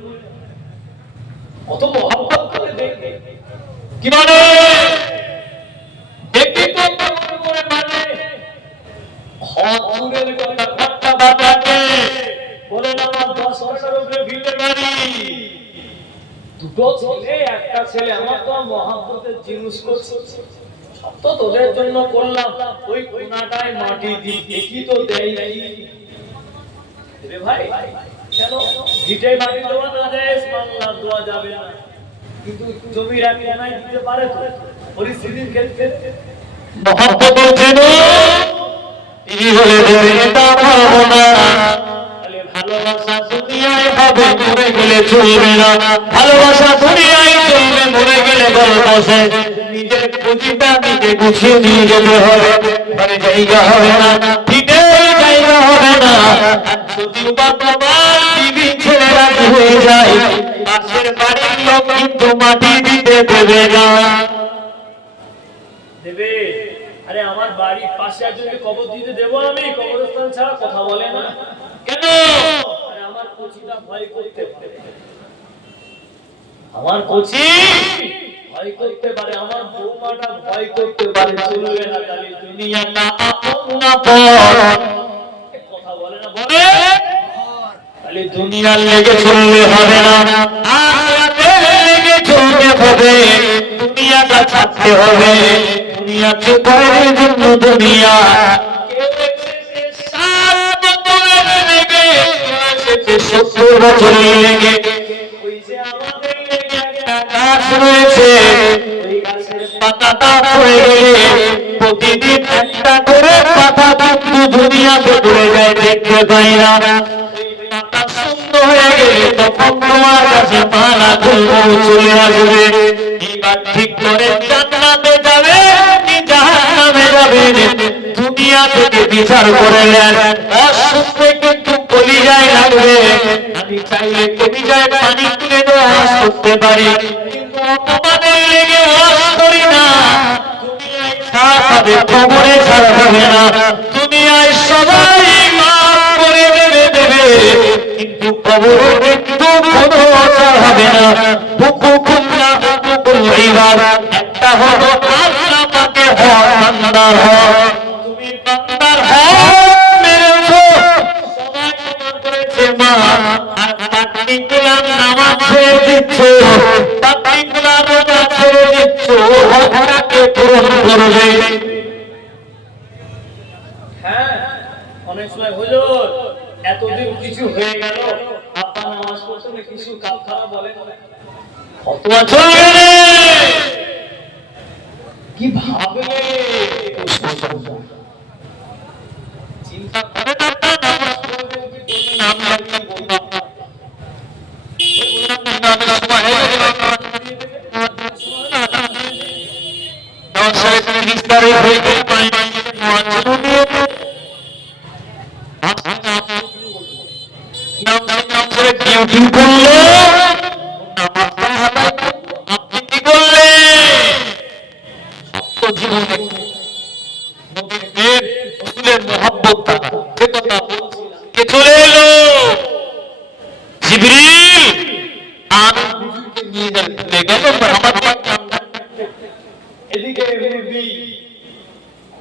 কত মহব্বত করে দেখে কি মানে দেখি তো করে মানে হতুরের কথা ঠাট্টা বাটাকে বলে না আমার 10 বছরের উপরে ভিড়ে বাড়ি দুটো ছেলে একটা ছেলে আমার তো মহব্বতের জিনিস করছে সব তো তোদের জন্য করলাম ওই কোনাটায় মাটি দিই দেখি তো দেই রে ভাই কেন ভিটে মাটি দেওয়া না যায় বাংলা দেওয়া যাবে না কিন্তু জমি রাখি নাই দিতে পারে তো পরিস্থিতির ক্ষেত্রে মহব্বতের জন্য এই হলে দেবতা ভাবনা তাহলে ভালোবাসা দুনিয়ায় হবে মরে গেলে চলবে না ভালোবাসা দুনিয়ায় চলবে মরে গেলে ভালোবাসে নিজের পুঁজিটা নিজে গুছিয়ে নিয়ে যেতে হবে ঘরে জায়গা হবে না পিঠে জায়গা হবে না যদি বা তোমার বিবি ছেড়ে রাজি হয়ে যায় পাশের বাড়ির লোক কিন্তু মাটি দিতে দেবে না দেবে আরে আমার বাড়ির পাশে একজনকে কবর দিতে দেবো আমি কবরস্থান ছাড়া কথা বলে না কেন আরে আমার কুচিটা ভয় করতে পারে আমার কোচি ভয় করতে পারে, আমার বৌমাটা ভয় করতে পারে, চলবে না তাহলে দুনিয়াটা আপন না পর। কথা বলে না, বলে তাহলে দুনিয়ার লেগে চললে হবে না, আখিরাতের লেগে চলতে হবে। দুনিয়াটা ছাড়তে হবে, দুনিয়া চিরকালের জন্য দুনিয়া। কেউ এসেছে 7 বছরের লেগে, কেউ এসেছে 70 বছরের লেগে। ওই যে আমাদের লেগে একটা গাছ রয়েছে, ওই গাছের পাতাটা পড়ে গেলে প্রতিদিন একটা করে পাতা কিন্তু দুনিয়াতে পড়ে যায়, দেখতে পাই না। পাতা সুন্দর হয়ে গেলে তখন তোমার কাছে পালা খুলবো, চলে আসবে। এবার ঠিক করে জান্নাতে যাবে কি জাহান্নামে যাবে, দুনিয়া থেকে বিচার করে নেন। অসুস্থে কিন্তু কলিজায় লাগবে। আমি চাইলে কলিজায় পানি তুলে ওয়াজ করতে পারি, কিন্তু অপমানের লেগে ওয়াজ করি না। দুনিয়ায় ছাড় পাবে, কবরে ছাড় পাবে না। দুনিয়ায় সবাই মাফ করে দেবে, কিন্তু কবরে কিন্তু কোনো ছাড় হবে না। হুকুকুল্লাহ হুকুকুল ইবাদ, একটা হলো আল্লাহ পাকের হক, বান্দার হক। তুমি বান্দার হক মেরেছো, সবাই তোমার করেছে মা, আর পার্টিকুলার নামাজ ছেড়ে দিচ্ছ, পার্টিকুলার রোজা ছেড়ে দিচ্ছ, হকটাকে পূরণ করবে। হ্যাঁ, অনেক সময় হুজুর এতদিন কিছু হয়ে গেল, আপা নামাজ পড়তে না কিছু কাপ খারাপ বলেন, ফতোয়া চলবে না। কি ভাবলে চিন্তা করে না, নামাজ পড়বেন কি করবেন, আমরা কি বলবো না। ডিউটি করলে নামাজটা আদায় করবো, আপনি কি করলেন? সত্য জীবনে নবীর রাসূলের মহব্বতটা এ কথা বলছিলাম, কে চলে এলো? জিবরিল আমি হুজুরকে নিয়ে চলে গেল এদিকে মুরবি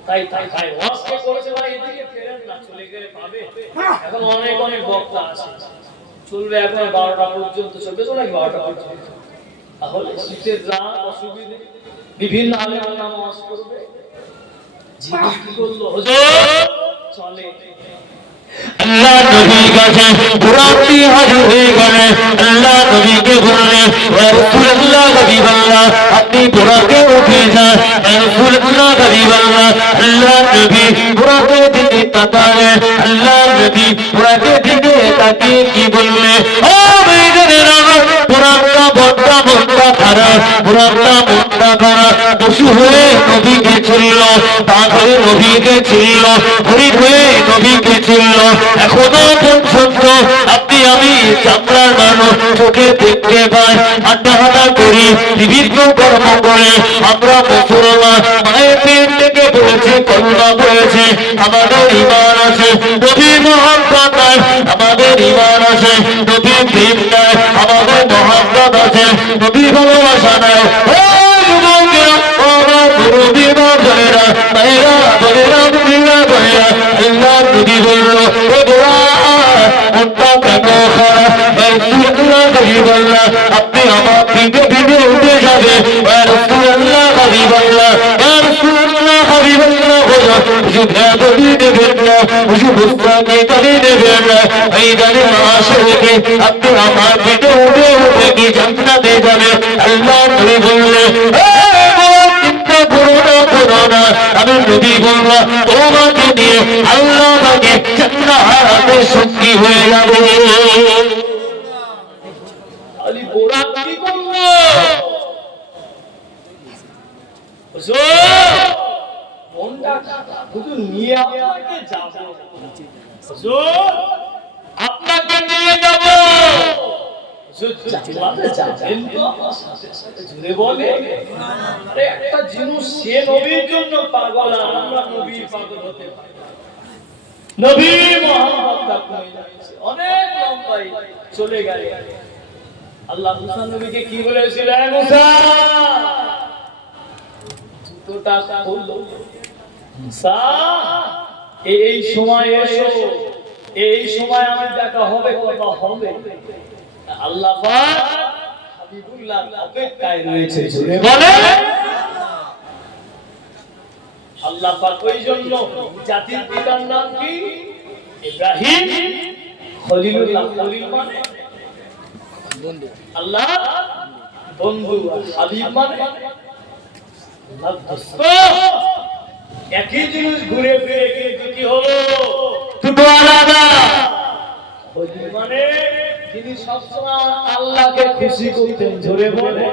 তাই তাই তাই ওয়াজ কে করেছে ভাই, এদিকে ফেরেন না, চলে গেলে পাবে। এখন অনেক অনেক বক্তা আছে, চলবে এখন 12টা পর্যন্ত, চলবে তো নাকি 12টা পর্যন্ত। তাহলে শীতের রাত অসুবিধে, বিভিন্ন আলেম নামাজ পড়বে। জীবন কি করলো হুজুর, চলে আল্লাহ নবী কাছে পুরাতি হাজির হয়ে গেলেন। আল্লাহ নবীকে বললেন, ইয়া রাসূলুল্লাহ হাবিবাল্লাহ, আপনি পুরাতে উঠে যান। ইয়া রাসূলুল্লাহ হাবিবাল্লাহ, আল্লাহ নবী পুরাতে দিকে তাকালেন। আল্লাহ নবী পুরাতে দিকে তাকিয়ে কি বললেন, ও মেয়েদেরা, পুরাটা বড়টা মনটা খারাপ, পুরাটা মনটা খারাপ, পশু হয়ে নবীকে চিনল, বাঘ হয়ে নবীকে চিনল, হরিণ হয়ে নবীকে চিনল। এখনো পর্যন্ত আপনি আমি চামড়ার মানুষ, চোখে দেখতে পাই, হাঁটা হাঁটা করি, বিভিন্ন কর্ম করে আমরা মুসলমান। মায়ের পেট থেকে বলেছে, করুণা করেছে, আমাদের ঈমান আছে, নবী মুহাম্মদ নাই, আমাদের ঈমান আছে, নবী প্রেম নাই, আমাদের মুহাম্মদ আছে, নবী ভালোবাসা নাই। ও যুবকেরা, ও মুরব্বি বাবারা, ভাইরা বোনেরা, মুমিনা ভাইরা, আল্লাহ নবী বলল, ও গোরা মনটা কেন খারাপ? রাসূলুল্লাহ হাবিবাল্লাহ, আপনি আমার ভিজে ভিজে উঠে যাবে। রাসূলুল্লাহ হাবিবাল্লাহ, রাসূলুল্লাহ হাবিবাল্লাহ বলো, যুদ্ধে বলি দেবেন না, বুঝতে করে দেবেন না। এই জানে মাশরুকে আপনি আমার ভিজে উঠে উঠে কি জান্নাতে যাবে। আল্লাহ নবী বললেন, চিন্তা করো না, করো না, আমি নবী বললাম তোমাকে নিয়ে আল্লাহ আমাকে জান্নাতে সঙ্গী হয়ে যাবে। আলী বোরা কি করলো? হুজুর মনটা হুজুর নিয়ে আপনাকে যাব, হুজুর আপনাকে নিয়ে যাব, হুজুর জান্নাতে যাবেন তো আমার সাথে সাথে জুড়ে বলে। আরে একটা জিনিস, সে নবীর জন্য পাগল, আমরা নবীর পাগল হতে পারি। নবী মুহাম্মদ কমে যাচ্ছে, অনেক লম্বাই চলে গেল। আল্লাহ মুসা নবীকে কি বলেছিল, হে মুসা জুতোটা খুলো। মুসা এই সময় এসো, এই সময় আমার দেখা হবে, কথা হবে। আল্লাহ পাক হাবিবুল্লাহ অপেক্ষায় রয়েছে, জোরে বলে। আল্লাহ পাক ওই জন্য জাতির পিতার নাম কি? ইব্রাহিম খলিলুল্লাহ। খলিল মানে বন্ধু, আল্লাহ বন্ধু, আর হাবিব মানে আল্লাহর দোস্ত। একই জিনিস ঘুরে ফিরে কিন্তু কি হলো, দুটো আলাদা। খলিল মানে যিনি সবসময় আল্লাহকে খুশি করতেন, জোরে বলে।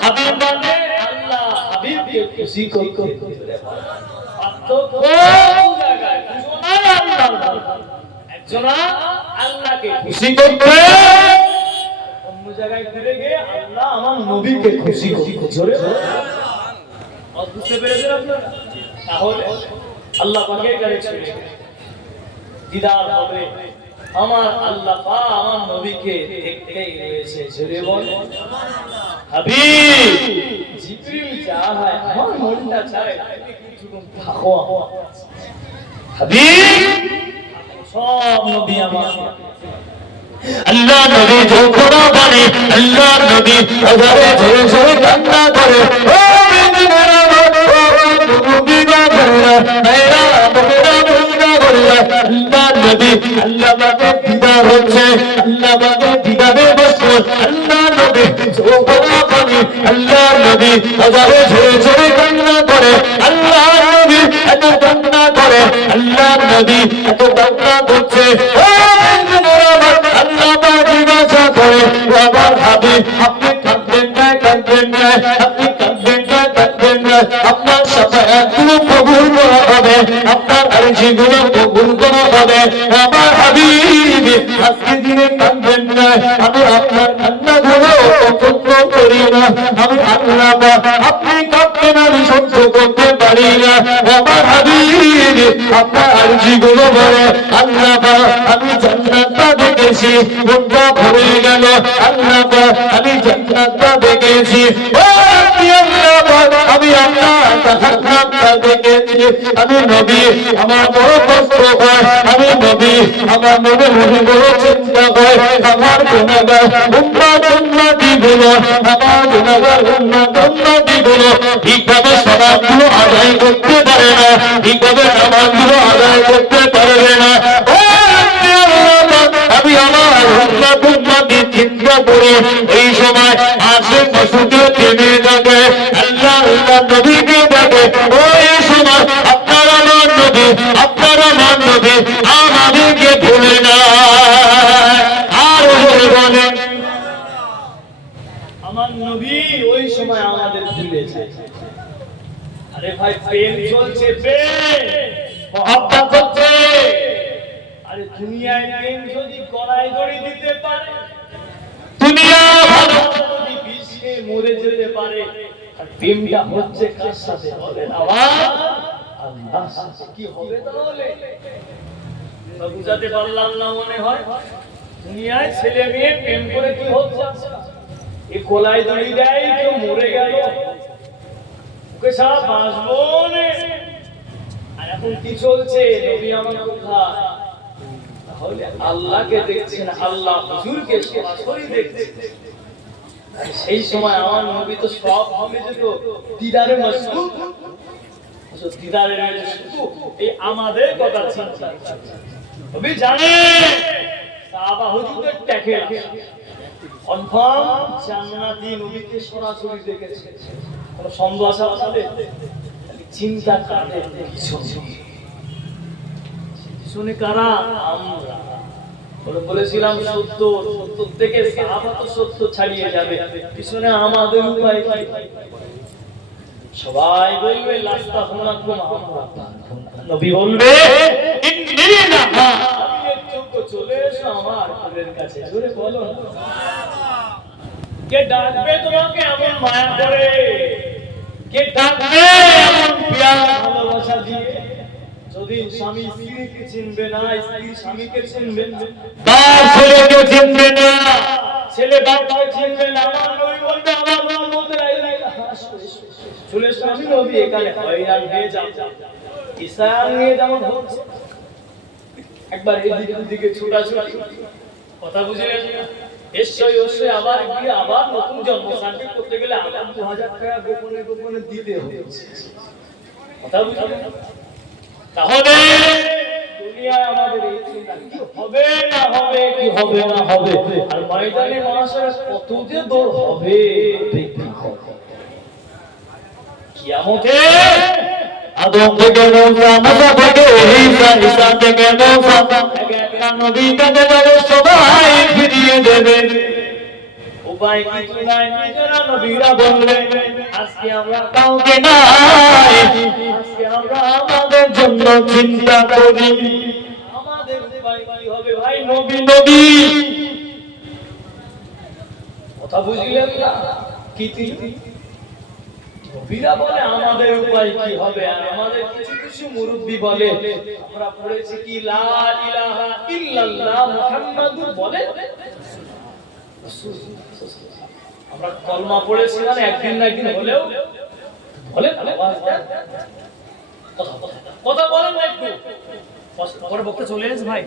হাবিব মানে আল্লাহ হাবিবকে খুশি করতেন, জোরে বলে। একজনা আল্লাহকে খুশি করতে, অন্য জায়গায় ঘুরে গিয়ে আল্লাহ আমার নবীকে খুশি করতে, জোরে বুঝতে পেরেছেন আপনারা? তাহলে আল্লাহ পাকের কাছে দিদার হবে, আমার আল্লাহ পাক আমার নবীকে দেখতেই রয়েছে, জোরে বলে। হাবিব জিবরিল চায়, আমার মনটা চায় থাকো। হাবিব সব নবী আমার। আল্লাহ নবী যখন বলে, আল্লাহ নবী আজারে ঝরে ঝরে কান্না করে, ও বিনা বিনা বললা মেরা মেরা বললা বললা। আল্লাহ নবী আল্লাহ বাবা দিদার হচ্ছে, আল্লাহ বাবা দিদারে বসে। আল্লাহ নবী যখন বলে, আল্লাহ নবী আজারে ঝরে ঝরে কান্না করে, আল্লাহ নবী এত কান্না করে, আল্লাহ নবী এত কান্না করছে। ও আল্লাহ জিজ্ঞাসা করে, বাবা হাবিব আপনি কাঁদবেন না, কাঁদবেন না, আপনি কাঁদবেন না, কাঁদবেন না। আপনার সাফায়াতগুলো কবুল করা হবে, আপনার আরজিগুলো কবুল করা হবে। বাবা হাবিব আজকে দিনে কাঁদবেন না, আমি আপনার কান্নাগুলো পছন্দ করি না। আমি আল্লাহ আপনি কাঁদবেন আমি সহ্য করতে পারি না। বাবা হাবিব আপনার আরজিগুলো বলে, আল্লাহ আমি জান্নাতটা দেখেছি, মনটা ভরে গেল। আল্লাহ আমি জান্নাতটা দেখেছি, ও আল্লাহ আমি আপনার জান্নাতটা দেখেছি। আমি নবী আমার বড় কষ্ট হয়, আমি নবী আমার মনে মনে বড় চিন্তা হয়। আমার গুনাহগার উম্মত উম্মতিগুলো, আমার গুনাহগার উম্মত উম্মতিগুলো ঠিকভাবে সালাতগুলো আদায় করতে পারে না, ঠিকভাবে নামাজগুলো আদায় করতে পারবে না। আমি আমার উম্মতি চিন্তা করি, এই সময় আসে মসজিদে থেমে যাবে, আল্লাহ আল্লাহ নবীকে ডাকে। ওই সময় আপনার আমার নবী, আপনার আমার নবী আমাদেরকে ভুলে না। আর বলে আমার নবী ওই সময় আমাদের ভুলে যায়। আরে ভাই প্রেম চলছে, প্রেম মহব্বত হচ্ছে। আরে দুনিয়ায় প্রেম যদি গলায় দড়ি দিতে পারে, দুনিয়া ভালো যদি বিষে মরে যেতে পারে, আর প্রেমটা হচ্ছে কার সাথে বলেন? আল্লাহর সাথে। কি হবে তাহলে? বুঝাতে পারলাম না মনে হয়। দুনিয়ায় ছেলে মেয়ে প্রেম করে কি হচ্ছে? এই গলায় দড়ি দেয়, কেউ মরে গেল, ওকে সারা বাঁচবো না। আর এখন কি চলছে? নবী আমার কোথায়? তাহলে আল্লাহকে দেখছেন, আল্লাহ হুজুরকে সরাসরি দেখছেন। আর সেই সময় আমার নবী তো সব হবে যেত দিদারে মশগুল, দিদারে মশগুল। এই আমাদের কথা চিন্তা নবী জানে, সাহাবা হুজুরদের ট্যাকে কনফার্ম জান্নাতি নবীকে সরাসরি দেখেছে। কোনো সন্দেহ আছে আপনাদের? চিন্তা কাটে পিছনে কারা? আমরা বলেছিলাম 70 থেকে সাহাবা তো 70 ছাড়িয়ে যাবে, পিছনে আমাদের উপায় কি? সবাই বলবে লাস্তা হুনাকুম আমরা, নবী বলবে ইন্নিনা আমি একটু চলে এসো আমার ঘরের কাছে, জোরে বলো কে ডাকবে তোমাকে এমন মায়া করে, কে ডাকবে এমন প্যার ভালোবাসা দিয়ে। যদি স্বামী স্ত্রীকে চিনবে না, স্ত্রী স্বামীকে চিনবে না, তার ছেলেকে চিনবে না, ছেলে দেখলে বাপকে চিনবেন, আমার নবী বলবে আমার উম্মতের চলে এসো, আমি নবী এখানে হয়রান হয়ে যাব। ঈসা নিয়ে যেমন হচ্ছে, একবার এদিকে ওদিকে ছোটাছুটি, কথা বুঝলেন? এসই আবার গিয়ে আবার নতুন জন্ম সার্টিফিকেট করতে গেলে আবার 2000 টাকা গোপনে গোপনে দিতে হবে, কথা বুঝলেন? তাহলে দুনিয়ায় আমাদের এই চিন্তা কি হবে না হবে, কি হবে না হবে, আর ময়দানে মানুষের কত যে দৌড় হবে কিয়ামতে। আদম থেকে মুসা, মুসা থেকে ঈসা, ঈসা থেকে মুসা, একটা নবী কাছে যাবে সবাই ফিরিয়ে দেবে। উপায় কিছু নাই, নিজেরা নবীরা বললেন আজকে আমরা কাউকে নাই, আজকে আমরা আমাদের জন্য চিন্তা করি। আমাদের উপায় কি হবে ভাই? নবী নবী কথা বুঝলেন না? কি নবীরা বলে আমাদের উপায় কি হবে, আর আমাদের কিছু কিছু মুরব্বি বলে আমরা পড়েছি কি লা ইলাহা ইল্লাল্লাহ মুহাম্মাদুর বলে, আমরা কলমা পড়েছি মানে একদিন না একদিন হলেও বলে কথা বলেন না একটু পরে বক্তা চলে এসে ভাই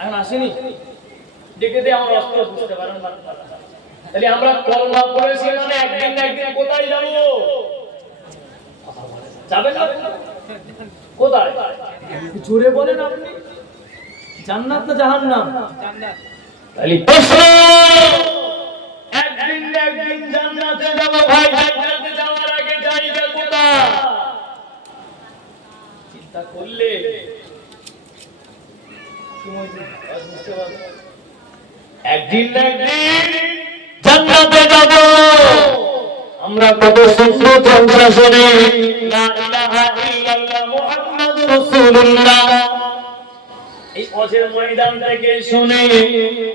এখন আসেনি ডেকে দিয়ে আমার অস্ত্র বুঝতে পারেন না। তাহলে আমরা কলমা পড়েছি মানে একদিন না একদিন কোথায় যাব? যাবেন না কোথায়? জোরে বলেন আপনি, জান্নাত না জাহান্নাম? জান্নাত। তাহলে প্রশ্ন, একদিন না একদিন জান্নাতে যাব ভাই, জান্নাতে যাওয়ার আগে জায়গা কোথায় চিন্তা করলে কি মনে বুঝতে পারবেন? একদিন না একদিন জান্নাতে যাব। আমরা কত সুন্দর জলসা শুনি, লা ইলাহা ইল্লাল্লাহ মুহাম্মাদুর রাসূলুল্লাহ। এই অজের ময়দান থেকে শুনে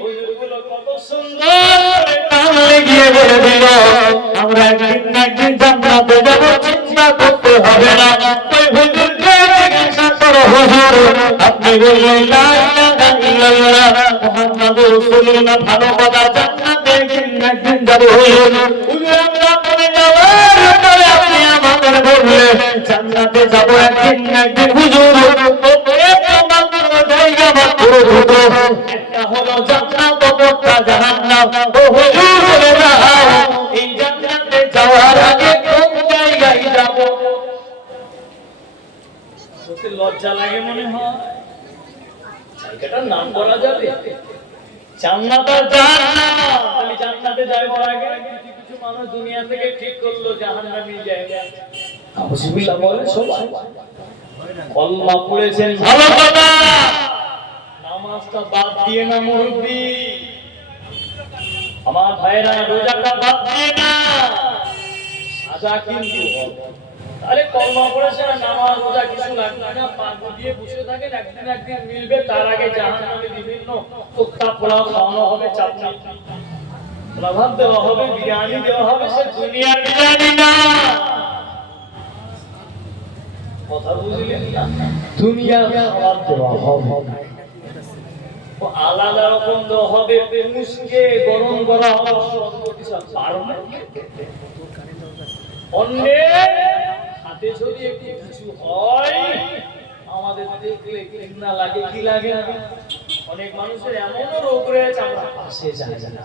হুজুরগুলো কত সুন্দর তাহলে গিয়ে বলে দিল আমরা একদিন না একদিন জান্নাতে যাব, চিন্তা করতে হবে না। ওই হুজুরকে জিজ্ঞাসা করো, হুজুর আপনি বললেন লা ইলাহা ইল্লাল্লাহ মুহাম্মাদুর রাসূলুল্লাহ, ভালো কথা, জান্নাতে একদিন না একদিন যাব। হুজুর আমরা বলে যাওয়ার পরে আপনি আমাদের বললেন জান্নাতে যাব একদিন না একদিন। হুজুর জায়গা মাত্র দুটো, একটা হলো জান্নাত, অপরটা জাহান্নাম। ও হুজুর বলে দাও এই জান্নাতে যাওয়ার আগে কোন জায়গায় যাব? বলতে লজ্জা লাগে মনে হয়, জায়গাটার নাম বলা যাবে? জান্নাত আর জাহান্নাম। তাহলে জান্নাতে যাওয়ার আগে কিছু কিছু মানুষ দুনিয়া থেকে ঠিক করলো জাহান্নামে যাবে। আউযুবিল্লাহ বলে সবাই কলমা পড়েছেন ভালো কথা, নামাজটা বাদ দিয়ে না মুরব্বি, আমার ভাইরা রোজাটা বাদ দিয়ে না, সাজা কিন্তু হবে। তাহলে কলমা পড়েছে না, নামাজ রোজা কিছু লাগবে না, পা দিয়ে বসে থাকেন, একদিন না একদিন মিলবে। তার আগে জাহান্নামে বিভিন্ন কুত্তা পোলাও খাওয়ানো হবে, চাটনি ভাত দেওয়া হবে, বিরিয়ানি দেওয়া হবে, সে দুনিয়ার বিরিয়ানি না, কথা বুঝলেন না? দুনিয়ার খাবার দেওয়া হবে, আলাদা রকম দেওয়া হবে, মুসকে গরম করা হবে, অন্যের হাতে যদি একটু কিছু হয় আমাদের দেখলে ঘৃণা লাগে, কি লাগে? অনেক মানুষের এমনও রোগ রয়েছে আমরা পাশে যাই না,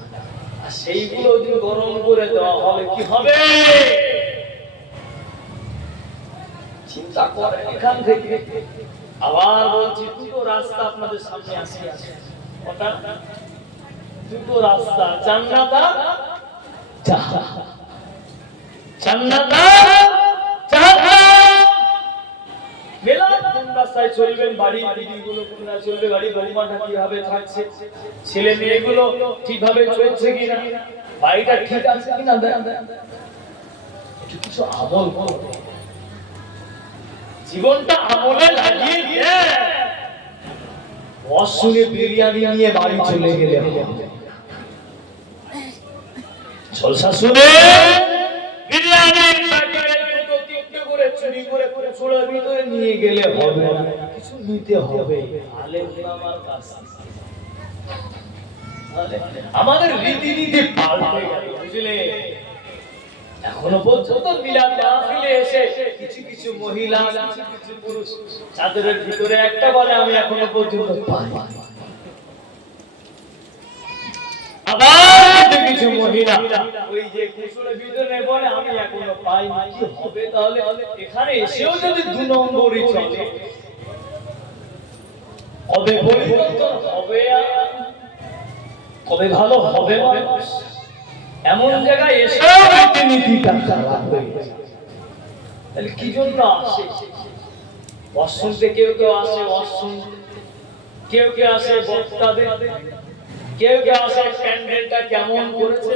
আর সেইগুলো যদি গরম করে দেওয়া হবে কি হবে? চিন্তা করেন এখান থেকে। আবার বলছি দুটো রাস্তা আপনাদের সামনে আসে, ওটা দুটো রাস্তা, জান্নাত আর জাহান্নাম। জান্নাত আর জাহান্নাম। মেলা কোন রাস্তায় চলবেন, বাড়ি দিদিগুলো কোন রাস্তায় চলবে, গাড়ি বৌমাটা কিভাবে থাকছে, ছেলে মেয়েগুলো ঠিকভাবে চলছে কিনা, বাড়িটা ঠিক আছে কিনা, একটু কিছু আমল করবে, জীবনটা আমলে লাগিয়ে দিয়ে অসুরে বিরিয়ানি নিয়ে বাড়ি চলে গেলে জলসা শুনে বিরিয়ানি করে চুরি করে ছোড়ার ভিতরে নিয়ে গেলে হবে না, কিছু নিতে হবে আলেম ওলামার কাছে। আমাদের রীতিনীতি পাল্টে গেল, বুঝলে? এখনো পর্যন্ত মিলাদ মাহফিলে এসে কিছু কিছু মহিলা, কিছু কিছু পুরুষ চাদরের ভিতরে একটা বলে আমি এখনো পর্যন্ত পাই। আবার কিছু মহিলা ওই যে কুসুরের ভিতরে বলে আমি এখনো পাই। কি হবে তাহলে? এখানে এসেও যদি দু নম্বরই চলে, কবে পরিবর্তন হবে আর কবে ভালো হবে মানুষ? এমন জায়গায় এসে রীতিনীতিটা খারাপ হয়ে গেছে। তাহলে কি জন্য আসে? অশুনতে কেউ কেউ আসে, অশুনতে কেউ কেউ আসে বক্তাদের, কেউ কেউ আসে প্যান্ডেলটা কেমন করেছে,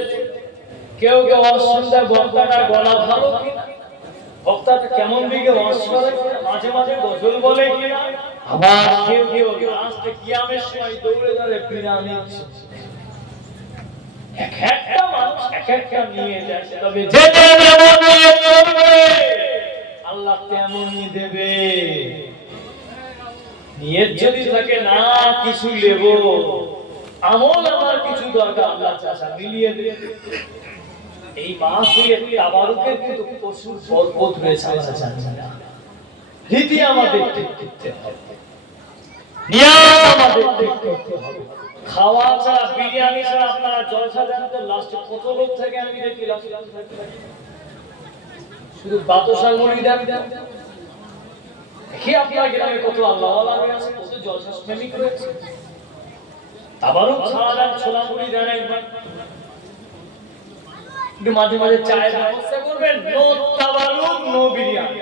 কেউ কেউ অশুনতে বক্তাটা গলা ভালো কিনা, বক্তাটা কেমন দিকে ওয়াজ করে, মাঝে মাঝে গজল বলে কিনা, আবার কেউ কেউ আসতে কিয়ামের সময় দৌড়ে ধরে পিরামিড। এক একটা মানুষ এক একটা নিয়ে যায়, তবে যেতে যেমন নিয়ে চলবে আল্লাহ তেমনই দেবে। নিয়ত যদি থাকে না কিছু নেব, আমল আমার কিছু দরকার, আল্লাহ চাচা মিলিয়ে দেবে। এই মাহফিলের তাবারুকের কিন্তু প্রচুর বরকত রয়েছে, আমরা জানি না। রীতি আমাদের ঠিক করতে হবে, নিয়ম আমাদের ঠিক করতে হবে। খাওয়া ছাড়া, বিরিয়ানি ছাড়া আপনারা জলসা জানতে লাস্টে কত লোক থেকে আমি দেখি শুধু বাতাসা মুড়ি দেন। দেখি আপনার গ্রামে কত আল্লাহওয়ালা আছে, কত জলসা প্রেমিক রয়েছে। তাবারুক ছাড়া দেন, ছোলা মুড়ি দেন একবার, কিন্তু মাঝে মাঝে চায়ের ব্যবস্থা করবেন। নো তাবারুক, নো বিরিয়ানি।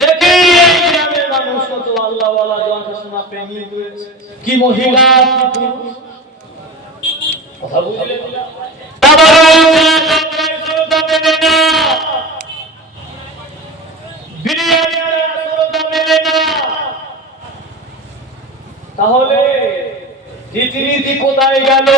দেখি এই গ্রামের মানুষ কত আল্লাহওয়ালা জলসা প্রেমিক রয়েছে, কি মহিলা কি পুরুষ। কথা বুঝলেন? তাহলে রীতিনীতি কোথায় গেল?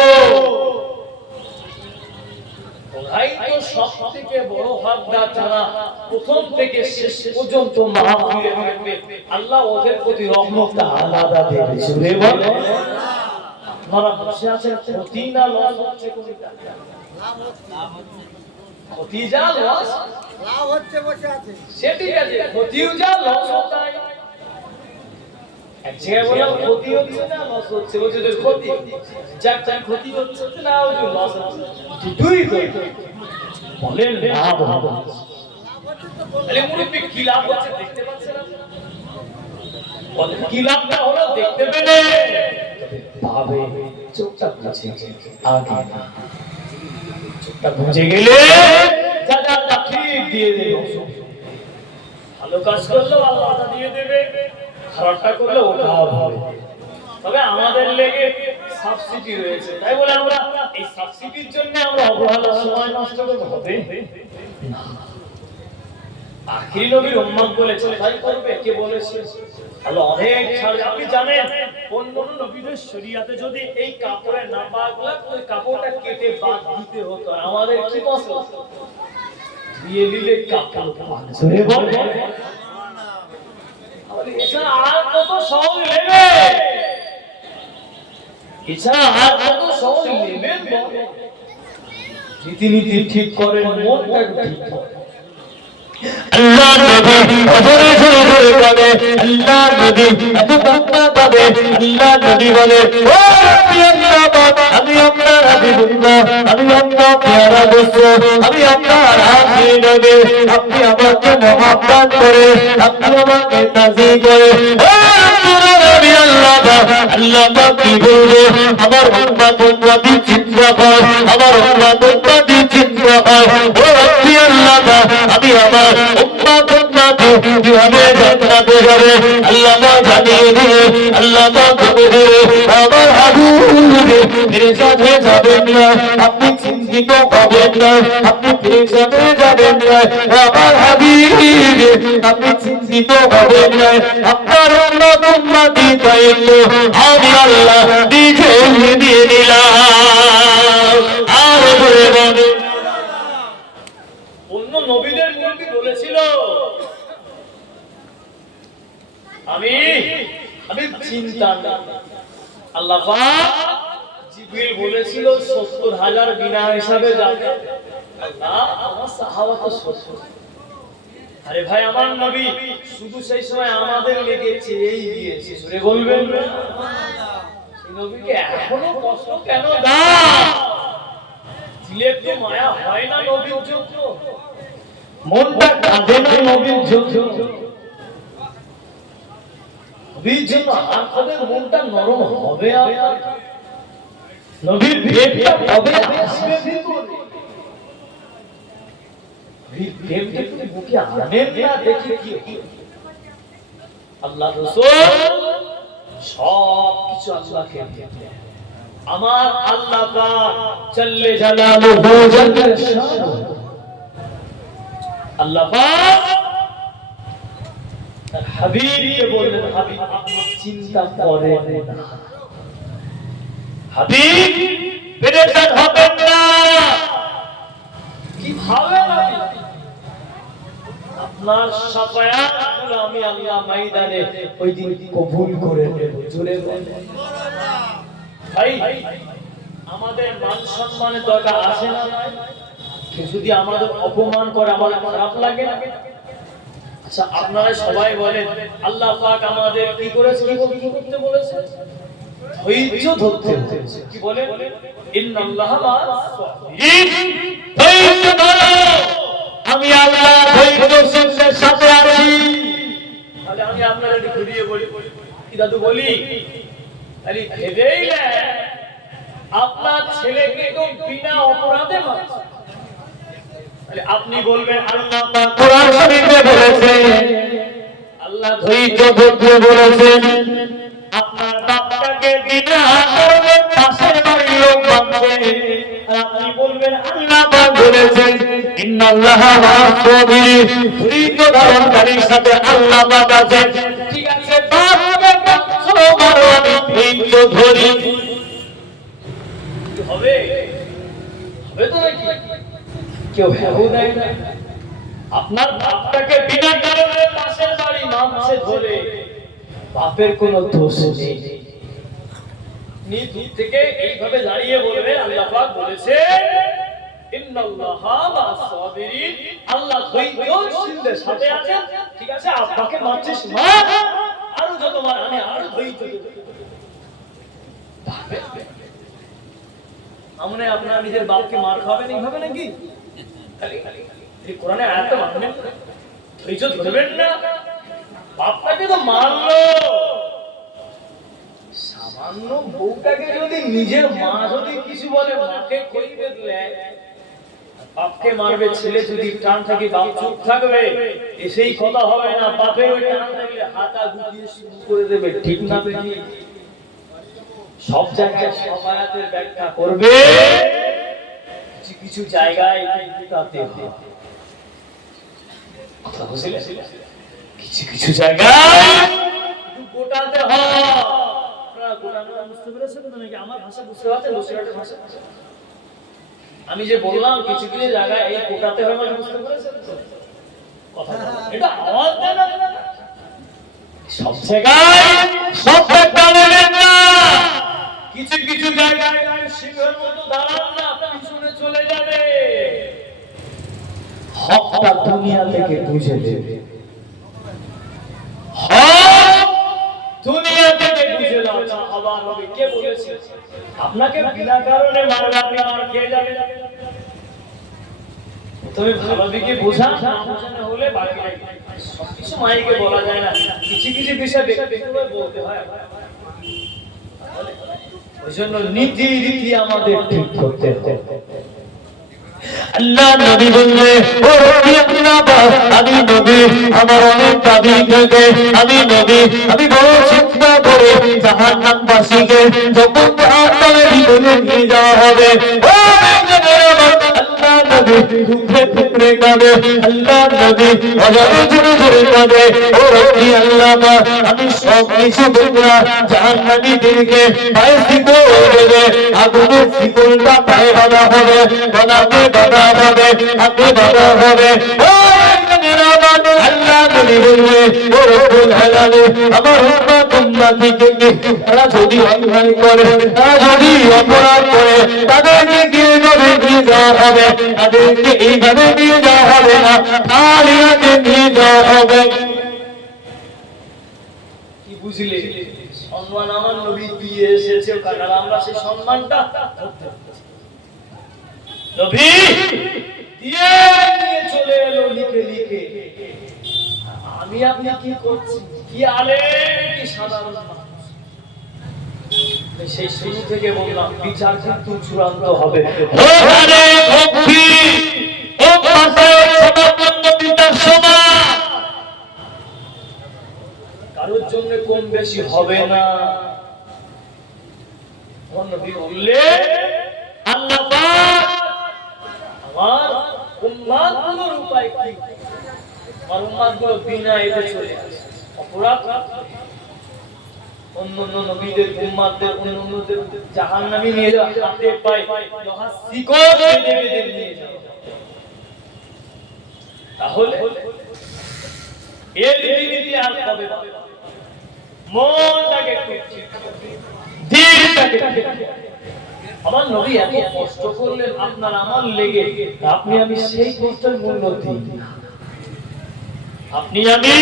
ওরাই তো সব থেকে বড় হকদার, যারা প্রথম থেকে শেষ পর্যন্ত মাহফিলে থাকবে। আল্লাহ ওদের প্রতি রহমতটা আলাদা দেবে। জোরে বলো। আপনারা বসে আছেন, ক্ষতি না লস হচ্ছে? কোনটা ক্ষতি? যা লস লাভ হচ্ছে, বসে আছে সেটি আছে। ক্ষতিও যা লস হচ্ছে, এক জায়গায় বললাম ক্ষতি হচ্ছে না লস হচ্ছে, বলছে যে ক্ষতি যাক যাক ক্ষতি হচ্ছে না, ওই যে লস হচ্ছে, দুটোই তো বলেন লাভ হবে। তাহলে মুরব্বি কি লাভ হচ্ছে দেখতে পাচ্ছেন না? বলেন কি লাভটা হলো দেখতে পেলে ভাবে চোখটা বুঝে আগে না, চোখটা বুঝে গেলে যা যা ঠিক দিয়ে দেবে। ভালো কাজ করলে আল্লাহ তা দিয়ে দেবে, খারাপটা করলে ওটাও হবে। তবে আমাদের লেগে সাবসিডি রয়েছে, তাই বলে আমরা এই সাবসিডির জন্য আমরা অবহেলার সময় নষ্ট করতে হবে না। আখিরি নবীর উম্মত বলেছে তাই করবে, কে বলেছে? আল্লাহ অনেক ছাড়। আপনি জানেন অন্য নবীদের শরীয়তে যদি এই কাপড়ে না পাক লাগতো, ওই কাপড়টা কেটে বাদ দিতে হতো। আমাদের কি মশলা দিয়ে নিলে কাপড় পাক ধরে বলে। এছাড়া আর কত সহজ নেবে, এছাড়া আর কত সহজ নেবেন? রীতিনীতি ঠিক করেন, মনটা ঠিক করেন। আল্লাহ নবী ওরে জোরে বলে, আল্লাহ নবী এত বান্দা পাবে। আল্লাহ নবী বলে, ও প্রিয়তম, আমি আপনার হাবিবুল্লাহ, আমি আপনার পেয়ারা দোস্ত, আমি আপনার হাবিব নবী। আপনি আমাকে মহব্বত করে, আপনি আমাকে রাজি করে, ও নবী আল্লাহ আল্লাহ পাক কি বলবে? আমার উম্মত উম্মতি চিন্তা কর, আমার উম্মত উম্মতি চিন্তা কর। ও আল্লাহ আমি আমার উম্মত উম্মতি কিভাবে জান্নাতে যাবে আল্লাহ পাক জানিয়ে দিলে, আল্লাহ পাক বলে দিলে আমার হাবিব ফেরেশতাতে যাবেন না, আপনি চিন্তিত হবেন না, আপনি ফেরেশতাতে যাবেন না। আমার হাবিব আপনি চিন্তিত হবেন না, আপনার উম্মত উম্মতি দায়িত্ব আমি আল্লাহ নিজে দিয়ে দিলাম। আর বলে অন্য নবীদের মুরব্বি বলেছিল আমি চিন্তা না, আল্লাহ পাক জিবরিল বলেছিল ৭০,০০০ বিনা হিসাবে যাবে। আল্লাহ, আমার সাহাবা তো ৭০। আরে ভাই, আমার নবী শুধু সেই সময় আমাদের লেগেছে এই গিয়েছে, সুরে বলবেন না সেই নবীকে এখনো কষ্ট কেন দাও? দিলে একটু মায়া হয় না নবীর জন্য? মনটা কাঁদে না নবীর জন্য? নবীর জন্য আপনাদের মনটা নরম হবে? আপনার নবীর প্রেমটা হবে আসবে ভিতরে? নবীর প্রেমটা যদি বুকে আনেন না, দেখি কি হয়। আল্লাহ রাসূল সব কিছু আল্লাহকে দিতে, আমার আল্লাহ পাক জাল্লে জালালুহু জাল্লে শানুহু, আল্লাহ পাক তার হাবিবকে বললেন, হাবিব আপনি চিন্তা করেন না, হাবিব পেরেশান হবেন না। কিভাবে নবী? আপনার শাফায়াতগুলো আমি আল্লাহ ময়দানে ওই দিন কবুল করে নেব। জোরে বলেন ভাই, আমাদের মান সম্মানের দরকার আছে না? কেউ যদি আমাদের অপমান করে আমার খারাপ লাগে না? আচ্ছা, আপনারা সবাই বলেন আল্লাহ পাক আমাদের কি করেছে, কি করতে বলেছে? ধৈর্য ধরতে বলেছে। কি বলে? ইন্নাল্লাহা মা'আস-সাবিরিন, ধৈর্য ধরো, আমি আল্লাহ ধৈর্যশীলদের সাথে আছি। তাহলে আমি আপনাদের ঘুরিয়ে বলি, কি দাদু বলি, আরে ভেবেই না আপনার ছেলেকে তো বিনা অপরাধে মারছে। তাহলে আপনি বলবেন আল্লাহ পাক কোরআন শরীফে বলেছে, আল্লাহ ধৈর্য ধরতে বলেছেন। আপনার বাপটাকে বিনা অপরাধে পাশের বাড়ির লোক মারছে, আর আপনি বলবেন আল্লাহ পাক বলেছেন ইন্নাল্লাহা মা'আস-সাবিরিন, ধৈর্য ধারণকারীর সাথে আল্লাহ পাক আছেন। ঠিক আছে, বাপকে মারছো মারো, আমি ধৈর্য ধরি। হবে হবে তো নাকি? কেউ হেউ দেয় না। আপনার বাপটাকে বিনা কারণে পাশের বাড়ি মারছে ধরে, বাপের কোনো দোষ নেই। দূর থেকে এইভাবে দাঁড়িয়ে বলবেন আল্লাহ পাক বলেছে ইন্নাল্লাহা মা'আস-সাবিরিন, আল্লাহ ধৈর্যশীলদের সাথে আছেন। ঠিক আছে, আপনাকে মারছিস মার, আরো যত মার, আমি আরো ধৈর্য দেব। আমনে আপনারা নিজের বাপকে মার খাবেন এইভাবে নাকি? এই কোরআনে আয়াতটা মানবেন, ধৈর্য ধরবেন না। বাপটাকে তো মারলো, সামান্য বউটাকে যদি নিজের মা যদি কিছু বলে, মাকে কইবে দিলে বাপকে মারবে। ছেলে যদি টান থাকে, বাপ চুপ থাকবে, এসেই কথা হবে না। বাপের ওই টান থাকলে হাতা গুটিয়ে শুরু করে দেবে। ঠিক না বেটি? সব জায়গায় সব আয়াতের ব্যাখ্যা করবে, কিছু কিছু জায়গায় গুটাতে হবে। কথা বুঝলে? কিছু কিছু জায়গায় গোটাতে হয়। আপনারা গোটানো বুঝতে পেরেছেন তো নাকি? আমার ভাষা বুঝতে পারছেন? বসিরহাটের ভাষা আমি যে বললাম কিছু কিছু জায়গায় এই গোটাতে হয়, মানে বুঝতে পেরেছেন তো? কথা এটা আওয়াজ দেয় না, সব জায়গায় সব ব্যাখ্যা নেবেন না। কিছু কিছু জায়গায় সিংহের মতো দাঁড়ান না, পিছনে চলে যাবে। হকটা দুনিয়া থেকে বুঝে নেবে, হক দুনিয়া থেকে বুঝে নাও। আবার নবী কে বলেছে আপনাকে বিনা কারণে মারলে আপনি মার খেয়ে যাবেন? তুমি ভালোদিকে বোঝান, না বোঝানো হলে বাকি নাই। সবকিছু মাইকে বলা যায় না, কিছু কিছু বিষয় ব্যক্তিগতভাবে বলতে হয়। ওই জন্য নীতি রীতি আমাদের ঠিক করতে হবে। আল্লাহ নবী বললে, ও নবী আল্লাহ, আমি নবী, আমার অনেক দাবি থেকে আমি নবী, আমি বড় চিন্তা করে জাহান্নামবাসীকে যখন জাহান্নামের ভিতরে নিয়ে যাওয়া হবে, ও আল্লাহ নবী টুকরে টুকরে কাঁদে, আল্লাহ নবী অজানা জোরে জোরে কাঁদে, ও রব্বি আল্লাহ, আমি সব কিছু বললা জাহান্নামীদেরকে পায়ে শিকল দেবে, আগুনের শিকলটা পায়ে বাঁধা হবে, বানাতে বাঁধা হবে, হাতে বাঁধা হবে। আল্লাহ নবী বলবে, ও রব্বুল আলামিন, আমার উম্মত জাতিকে তারা যদি অন্যায় করে, তারা যদি অপরাধ করে, তাদেরকে গিয়ে যাবে নিয়ে যাওয়া হবে, তাদেরকে এইভাবে নিয়ে যাওয়া হবে না, খালি হাতে নিয়ে যাওয়া হবে। কি বুঝলে? সম্মান আমার নবী দিয়ে এসেছে, কারণ আমরা সেই সম্মানটা নবী দিয়ে নিয়ে চলে এলো লিখে লিখে। আমি আপনি কি করছি? কি আলেম, কি সাধারণ মানুষ। সেই শুরু থেকে বললাম বিচার কিন্তু চূড়ান্ত হবে। ওখানে ভক্তি ও মাথায় সমাপন্ন বিচার সমান, কারোর জন্য কম বেশি হবে না। নবী বললেন আল্লাহ পাক আমার উম্মতগুলোর উপায় কি? আমার উম্মতগুলো বিনা এতে চলে আসে, অপরাধ অন্য নবীদের উম্মতদের অন্যদের জাহান্নামে নিয়ে যাওয়া, হাতে পায় লোহা শিকল বেঁধে বেঁধে নিয়ে যাওয়া। তাহলে এর রীতি আর হবে না। মনটাকে ঠিক দিলটাকে ঠিক। আমার নবী এত কষ্ট করলেন আপনার আমার লেগে, আপনি আমি সেই কষ্টের মূল্য দিই, আপনি আমি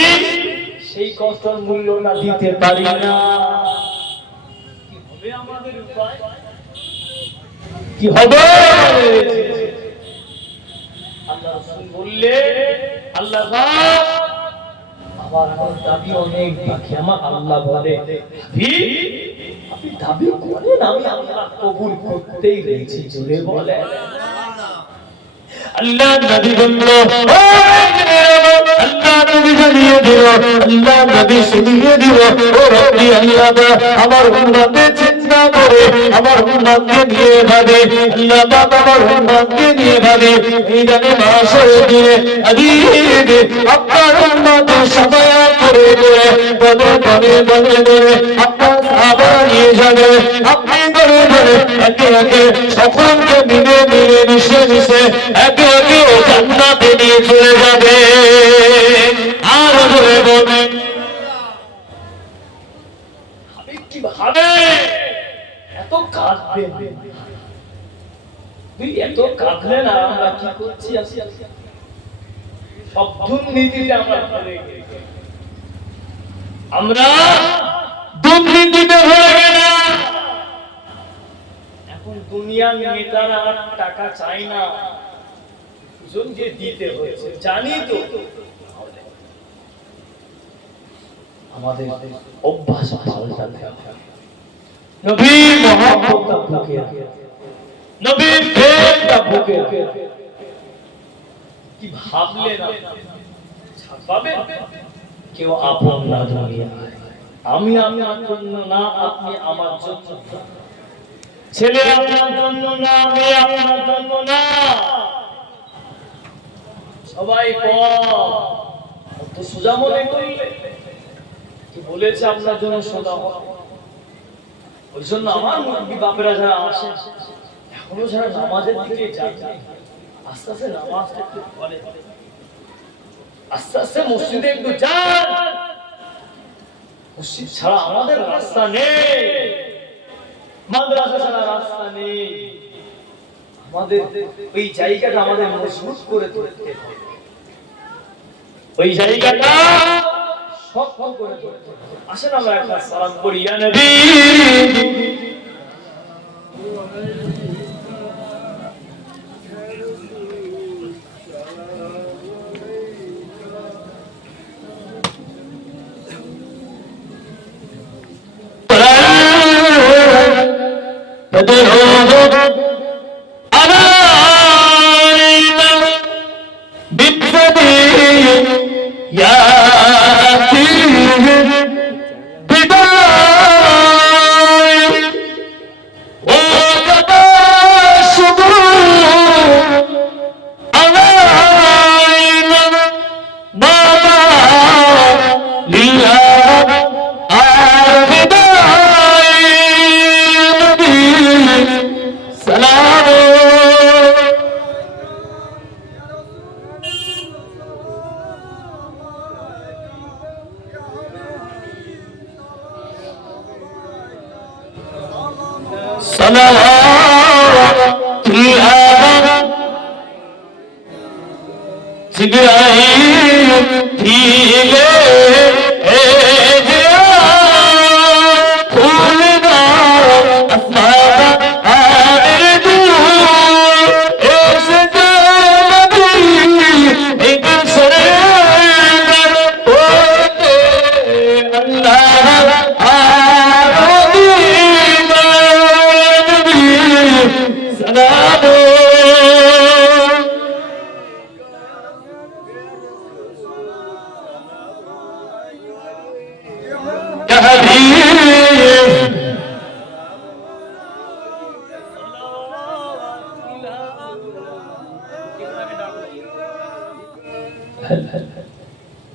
সেই কষ্টের মূল্যটা দিতে পারি না। কি হবে আমাদের উপায়? কি হবে? আল্লাহ রাসূল বললেন আল্লাহ পাক আমার দাবি অনেক বাকি। আমার আল্লাহ বলে আপনি দাবি করেন, আমি আল্লাহ কবুল করতেই রয়েছি। জোরে বলে আল্লাহ নবী বলল, আল্লাহ নবী জানিয়ে দিল, আল্লাহ নবী শুনিয়ে দিল, ও রব্বি আল্লাহ আমার উম্মতের চিন্তা করে, আমার উম্মতকে নিয়ে ভাবে, আল্লাহ পাক আমার উম্মতকে নিয়ে ভাবে। এই জানে মাসের দিনে আদিবে আপনার উম্মতের সাফায়াত করে করে বলে বলে বলে বলে আপনার সাহাবারা নিয়ে যাবে, আপনি করে করে একে একে সকলকে মিলে মিলে মিশে মিশে একে একে জান্নাতে নিয়ে চলে যাবে। আর জোরে বলেন আমি কি ভাবে এত কাঁদবেন? তুই এত কাঁদলেন আর আমরা কি করছি? সব দুর্নীতিতে আমরা পড়ে গেছি। আমরা দুর্নীতিতে হয়ে গেলাম। এখন দুনিয়ার নেতারা আর টাকা চায় না, জনকে দিতে হয়েছে, জানি তো। আমাদের অভ্যাস পাল্টাতে হবে। নবীর মহব্বতটা বুকে রাখে, নবীর প্রেমটা বুকে রাখে। কি ভাবলেন ছাপাবেন? কেউ আপন না দুনিয়ায়, আমি আপনার জন্য না, আপনি আমার জন্য, ছেলে আপনার জন্য না, আমি আপনার জন্য না, সবাই কত সোজা মনে করলে কি বলেছে আপনার জন্য সোজা। ওই জন্য আমার মুরব্বী বাপেরা যারা আসে এখনো যারা নামাজের দিকে যায়, আস্তে আস্তে নামাজটা একটু পড়ে, আস্তে আস্তে মসজিদে একটু যান। মসজিদ ছাড়া আমাদের রাস্তা নেই, মাদ্রাসা ছাড়া রাস্তা নেই। আমাদের ওই জায়গাটা আমাদের মজবুত করে তুলতে হবে, ওই জায়গাটা শক্ত করে তুলতে হবে। আসেন আমরা একটা সালাম করি, ইয়া নবী।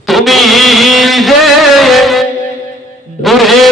তুমি যে নূরে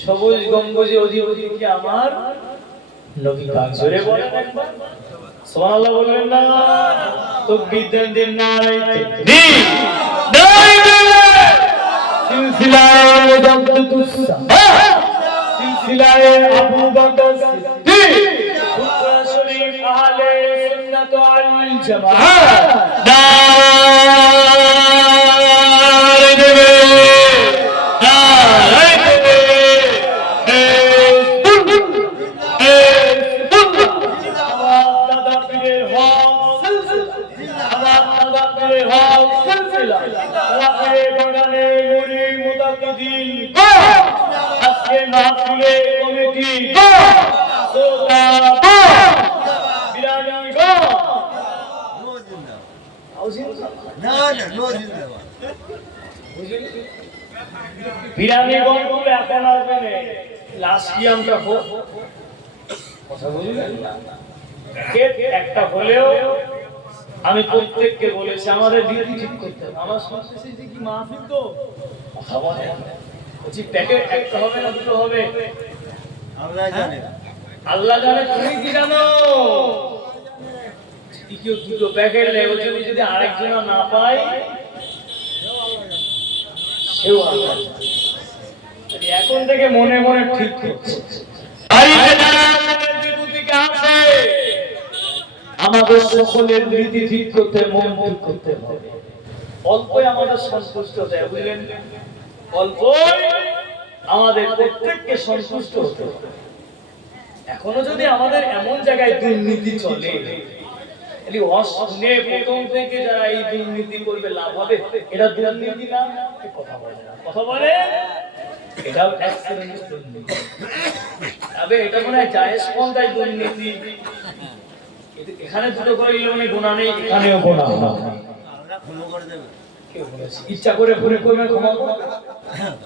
সবুজ গম্বুজে অধিপতি কি আমার নবী পাক জোরে বলেন একবার সুবহানাল্লাহ বলবেন না তাকবীর দেন দেন নারায়ে তাকবীর সিলসিলায়ে মুজাদ্দিদুস সিলসিলায়ে আবু বকর সিদ্দিক ফুরফুরা শরীফ আহলে সুন্নাত ওয়াল জামাআত বিরানি গল্পে এখন আসবে না লাস্ট ইয়ামটা হোক কথা বুঝলেন না একটা হলেও আমি প্রত্যেককে বলেছি আমাদের ডিউটি ঠিক করতে হবে। আমার শুনতেছি যে কি মাহফিল তো কথা বলে বলছি প্যাকেট একটা হবে না দুটো হবে আল্লাহ জানে। আল্লাহ জানে, তুমি কি জানো? কেউ দুটো প্যাকেট নেবে যদি আরেকজন না পায় সেও আল্লাহ জানে। এখন থেকে মনে মনে ঠিক করছে আমাদের সকলের নীতি ঠিক করতে মন ঠিক করতে হবে। অল্পই আমাদের সন্তুষ্ট দেয়, বুঝলেন? অল্পই আমাদের প্রত্যেককে সন্তুষ্ট হতে হবে। এখনো যদি আমাদের এমন জায়গায় দুর্নীতি চলে, শুনে প্রথম থেকে যারা এই দুর্নীতি করবে লাভ হবে, এটা দুর্নীতি না? কথা বলে না, কথা বলে এটাও এক্সেলেন্ট দুর্নীতি। তবে এটা মনে হয় জায়েজ পন্থায় দুর্নীতি। এখানে দুটো করে মানে গুনাহ নেই, এখানেও গুনাহ নেই। ইচ্ছা করে ভুলে করবে ক্ষমা করবে।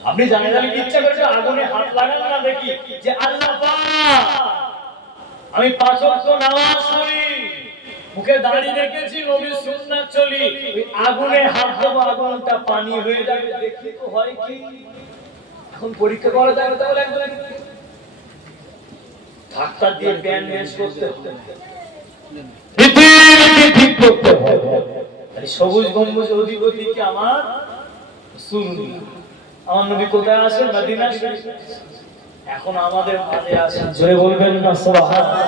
আপনি জানেন আমি ইচ্ছা করে আগুনে হাত লাগান না দেখি যে আল্লাহ পাক আমি 5 ওয়াক্ত নামাজ পড়ি, মুখে দাড়ি রেখেছি, নবীর সুন্নাত চলি, ওই আগুনে হাত দেব আগুনটা পানি হয়ে যাবে, দেখি তো হয় কি। এখন পরীক্ষা করা যাবে তাহলে একদম ডাক্তার দিয়ে ব্যান্ডেজ করতে হবে, ঠিক করতে হবে। সবুজ গম্বুজ অধিপতি কি আমার সুন্নি, আমার নবী কোথায় আছেন? মদিনা শরীফ। এখন আমাদের মাঝে আছেন, জোরে বলবেন না সুবহানাল্লাহ।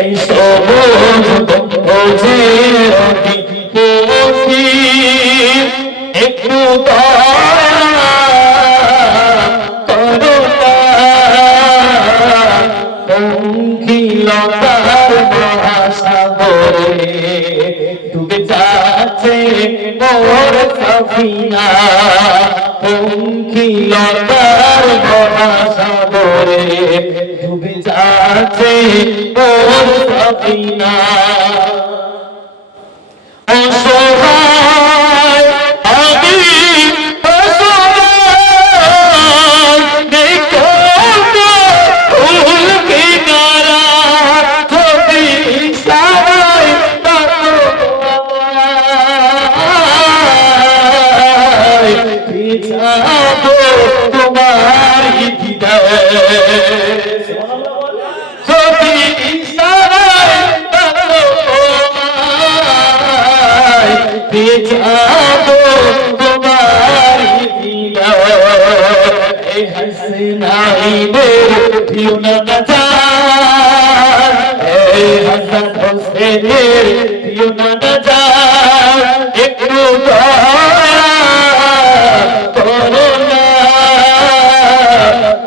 এই সবুজ গম্বুজের অধিপতি একটু দয়া করো না, পঙ্কিলতার মহাসাগরে ডুবে যাচ্ছে মোর সফিনা, পঙ্কিলতার মহাসাগরে ডুবে যাচ্ছে মোর সফিনা। অসহায় আমি অসহায়, দেখো তো ফুল কিনারা, যদি ইশারায় ডাকো আমায়, পিছাবো তোমার হৃদয়ে, যদি ইশারায় ডাকো আমায়, পিছাবো তোমার হৃদয়ে। এই হাসনাইনে দিও না নাজাত, এই হাসান হোসেনের দিও না নাজাত, একটু দয়া করো না,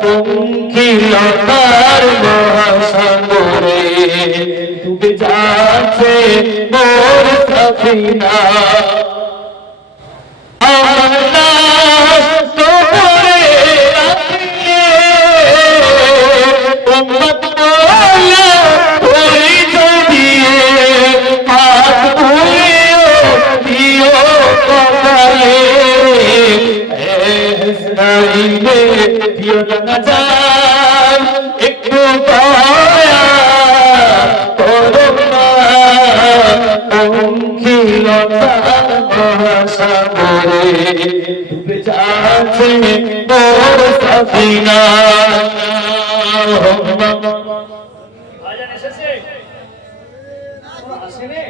পঙ্কিলতার মহাসাগরে ডুবে যাচ্ছে মোর সফিনা। আমার লাশ তোমরে রাখিয়ে উম্মত মোলা পরিচয় দিয়ে, হাত বুলিও দিও কপালে, ইসরাইলে দিও না নাজাত, একটু দয়া করো না, পঙ্কিলতার মহাসাগরে ডুবে যাচ্ছে মোর সফিনা। ভাইজান এসেছে? আসেনি?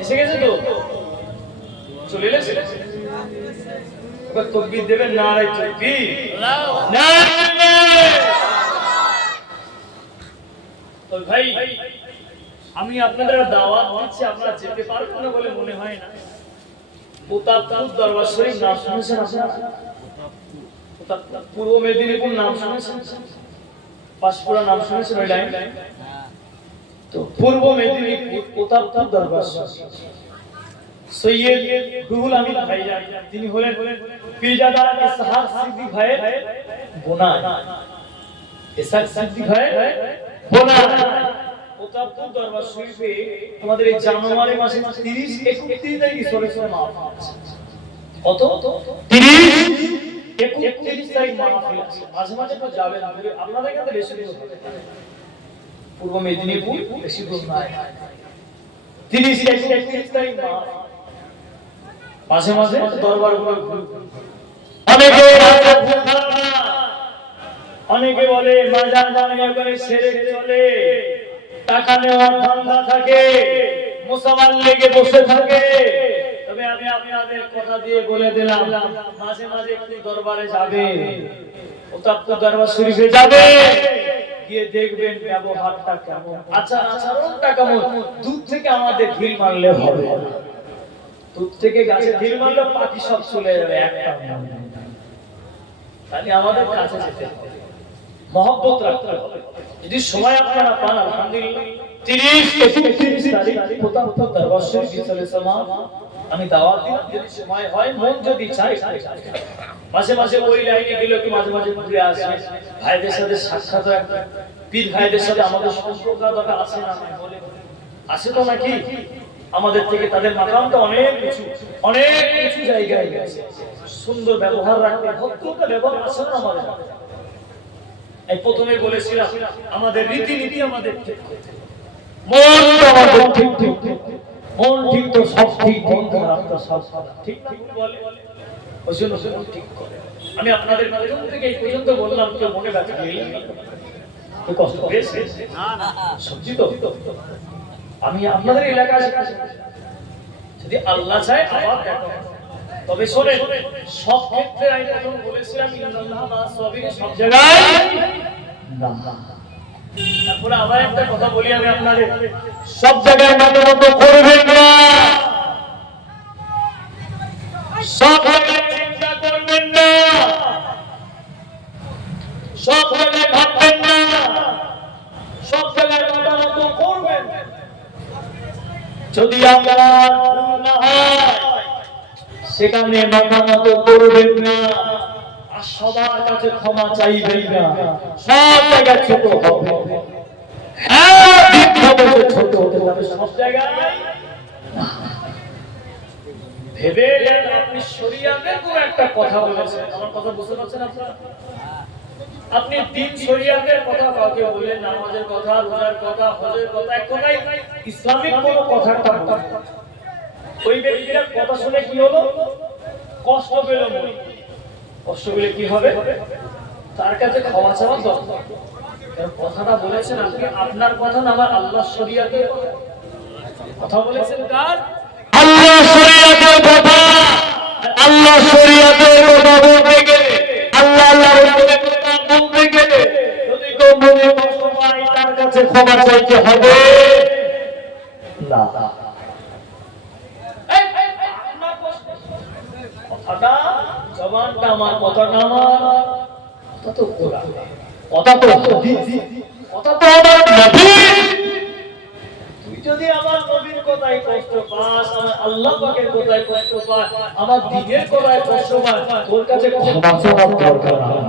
এসে গেছে তো? চলে এসেছে? এবার তাকবীর দেবেন, নারায়ে তাকবীর, নারায়ে। তো ভাই আমি আপনাদের দাওয়াত দিচ্ছি, আপনারা যেতে পারবেন না বলে মনে হয় না। প্রতাপপুর দরবার শরীফ নাম শুনেছেন আপনারা? পূর্ব মেদিনীপুর নাম শুনেছেন? পাঁশকুড়া নাম শুনেছেন? ওই লাইন তো পূর্ব মেদিনীপুর প্রতাপপুর দরবার শরীফ। সৈয়দ রুহুল আমিন ভাইজান তিনি হলেন পীরজাদা ইসহাক সিদ্দিক ভাইয়ের বোনা, ইসহাক সিদ্দিক ভাইয়ের বোনা। প্রতাপপুর দরবার শরীফে আমাদের এই জানুয়ারি মাসে 30 31 তারিখে সরেসরে মাহফিল আছে। কত? 30 31 তারিখ মাহফিল আছে। মাঝে মাঝে তো যাবেন, আপনাদের কাছে বেশি বেশি হবে। পূর্ব মেদিনীপুর, বেশি দূর নয়। 30-31 তারিখ মাঝে মাঝে দরবারগুলো অনেকে বলে মাজার বানিয়ে করে সেরে চলে, টাকা নেওয়ার ধান্দা থাকে, মুসলমান লেগে বসে থাকে। তবে আমি আপনাদের কথা দিয়ে বলে দিলাম, মাঝে মাঝে একটু দরবারে যাবে, ওতাপ্ত দরবার শরীফে যাবে, গিয়ে দেখবেন ব্যবহারটা কেমন, আচরণটা কেমন। দূর থেকে আমাদের ঢিল মারলে হবে, দূর থেকে গাছে ঢিল মারলে পাখি সব চলে যাবে, একটা তাহলে আমাদের কাছে যেতে হবে, মহব্বত রাখতে হবে। যদি সময় আপনারা পান আলহামদুলিল্লাহ 30-31 তারিখ ওতাপ্ত দরবার শরীফে চলে যান। আমি দাওয়াত দিলাম, যদি সময় হয়, মন যদি চায়, মাঝে মাঝে ওই লাইনে গেলে কি মাঝে মাঝে ঘুরে আসে, ভাইদের সাথে সাক্ষাৎ হয়, পীর ভাইদের সাথে আমাদের সম্পর্কটা আছে না, বলে আছে তো নাকি? আমাদের থেকে তাদের মাকামটা অনেক কিছু জায়গায় গেছে। সুন্দর ব্যবহার রাখতে, ভদ্রতা ব্যবহার আছে না আমাদের। এই প্রথমে বলেছিলাম আমাদের রীতিনীতি আমাদের ঠিক করতে হবে, মনটা আমাদের ঠিক, মন ঠিক তো সব ঠিক, মন খারাপ তো সব খারাপ, ঠিক না? বলে ওই জন্য ঠিক করে। আমি আপনাদের প্রথম থেকে এই পর্যন্ত বললাম, কেউ মনে ব্যথা নেই, তো কষ্ট পেয়েছে সবজি তো। আমি আপনাদের এলাকায় যদি আল্লাহ চায় আবার দেখা, তবে শোনেন, সব ক্ষেত্রে আমি প্রথম বলেছিলাম ইন্নাল্লাহ মা সাবিরিন, সব জায়গায় না। তারপরে আবার একটা কথা বলি আমি আপনাদের, সব জায়গায় মতো করবেন না, সব জায়গায় চিন্তা করবেন না, সব জায়গায় ভাববেন না, সব জায়গায় মতো করবেন। যদি আপনার ভুল না হয় সেখানে মতো করবেন না, আর সবার কাছে ক্ষমা চাইবেন না, সব জায়গায় ছোট হবে, ছোট হতে হবে সব জায়গায়। ভেবে আপনি শরিয়াতের কোন একটা কথা বলেছেন, আমার কথা বুঝতে পারছেন আপনারা? আপনি দিন শরিয়াতের কথা কাউকে বললেন, নামাজের কথা, রোজার কথা, হজের কথা, এক কথায় ইসলামিক কোন কথাটা বললেন, ওই ব্যক্তির কথা শুনে কি হলো? কষ্ট পেল, মনে কষ্ট পেলে কি হবে? তার কাছে ক্ষমা চাওয়া দরকার। কথাটা বলেছেন আপনি, আপনার কথা না, আমার আল্লাহ শরিয়াতের কথা বলেছেন। কার? আল্লাহ শরিয়াতের কথা। আল্লাহ শরিয়াতের কথা বলতে গেলে, আল্লাহ রাসূলের কথা বলতে গেলে যদি কেউ মনে কষ্ট পায়, তার কাছে ক্ষমা চাইতে হবে না। কথাটা জবানটা আমার, কথাটা আমার, কথা তো কোরআন, কথা তো হাদিস, কথা তো আমার নবী। তুই যদি আমার নবীর কথায় কষ্ট পাস, আমার আল্লাহ পাকের কথায় কষ্ট পাস, আমার দ্বীনের কথায় কষ্ট পাস, তোর কাছে ক্ষমা চাওয়ার দরকার নেই।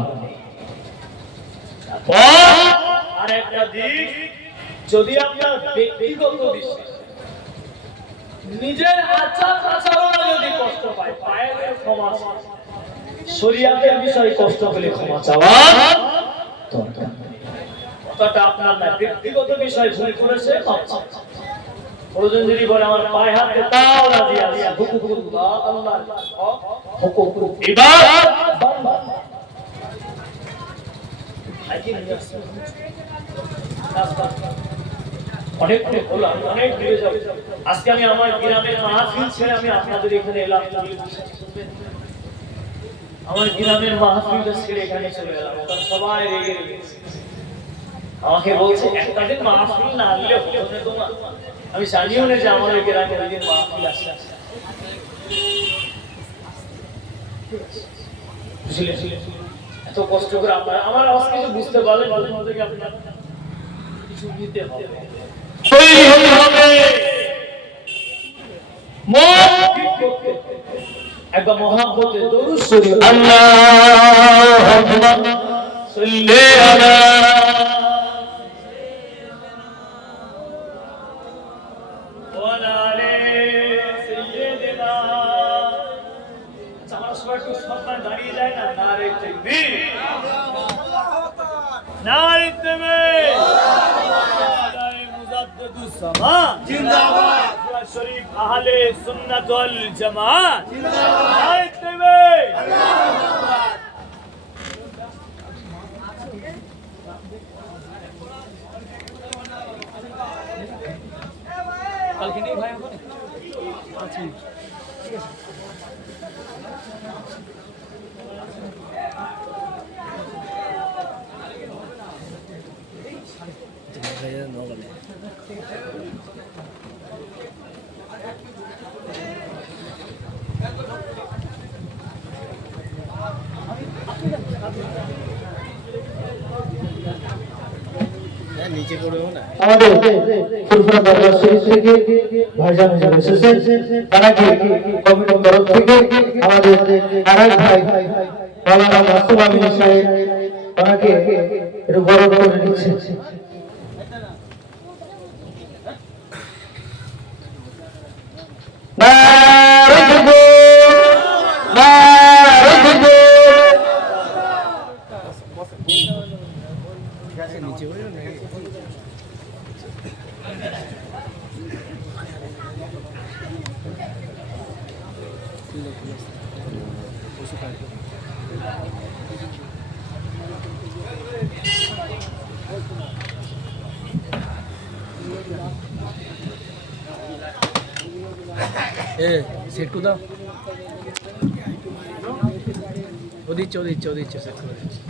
আর একটা দিক, যদি আপনার ব্যক্তিগত বিষয়, নিজের আচরণে যদি কষ্ট পায়, পায়ের ক্ষমা, শরিয়াতের বিষয়ে কষ্ট পেলে ক্ষমা চাওয়া দরকার। কথাটা আপনার না, ব্যক্তিগত বিষয় ভুল করেছে, প্রয়োজন যদি বলে আমার পায়ে হাতে, তাও রাজি আছি। হুকুকুল্লাহ, আল্লাহ হুকুক, ইবাদত বান্দা। অনেক হলো, অনেক দূরে যাব। আজকে আমি আমার গ্রামের মাহফিল ছেড়ে আমি আপনাদের এখানে এলাম, আমার গ্রামের মাহফিলটা ছেড়ে এখানে চলে এলাম। সবাই রেগে গেছে, আমাকে বলছে একটা দিন মাহফিল না আনলে হতো না তোমার। আমি জানিও না যে আমাদের গ্রামে ওই দিন মাহফিল আসে। এত কষ্ট করে আপনারা আমার আওয়াজ কিছু বুঝতে পারলেন, আপনার কিছু নিতে হবে, তৈরি হতে হবে, মন ঠিক করতে হবে। একবার মহব্বতে দরুদ শরীফ, আল্লাহুম্মা সাল্লি আলা ওয়া আলা সাইয়্যিদিনা। আমার সবাই একটু সম্মান দাঁড়িয়ে যায় না? নারে তাকবীর, নারে তাকবীর। সামাত জিন্দাবাদ শরীফ আহলে সুন্নাত ওয়াল জামাত জিন্দাবাদ নারে তাকবীর আল্লাহু আকবার কালকে নেই ভাই ওখানে আচ্ছা ঠিক আছে আমাদের ফুরফুরা দরবার শরীফ থেকে ভাইজান হিসেবে এসেছেন তারাকে কমিটির তরফ থেকে আমাদের আরেক ভাই মাওলানা মাসুম আমিন সাহেব ওনাকে একটু বরণ করে নিচ্ছে নারে তাকবীর নারে তাকবীর নিচে বলো না সেট করে দাও ও দিচ্ছে সেট করে দিচ্ছে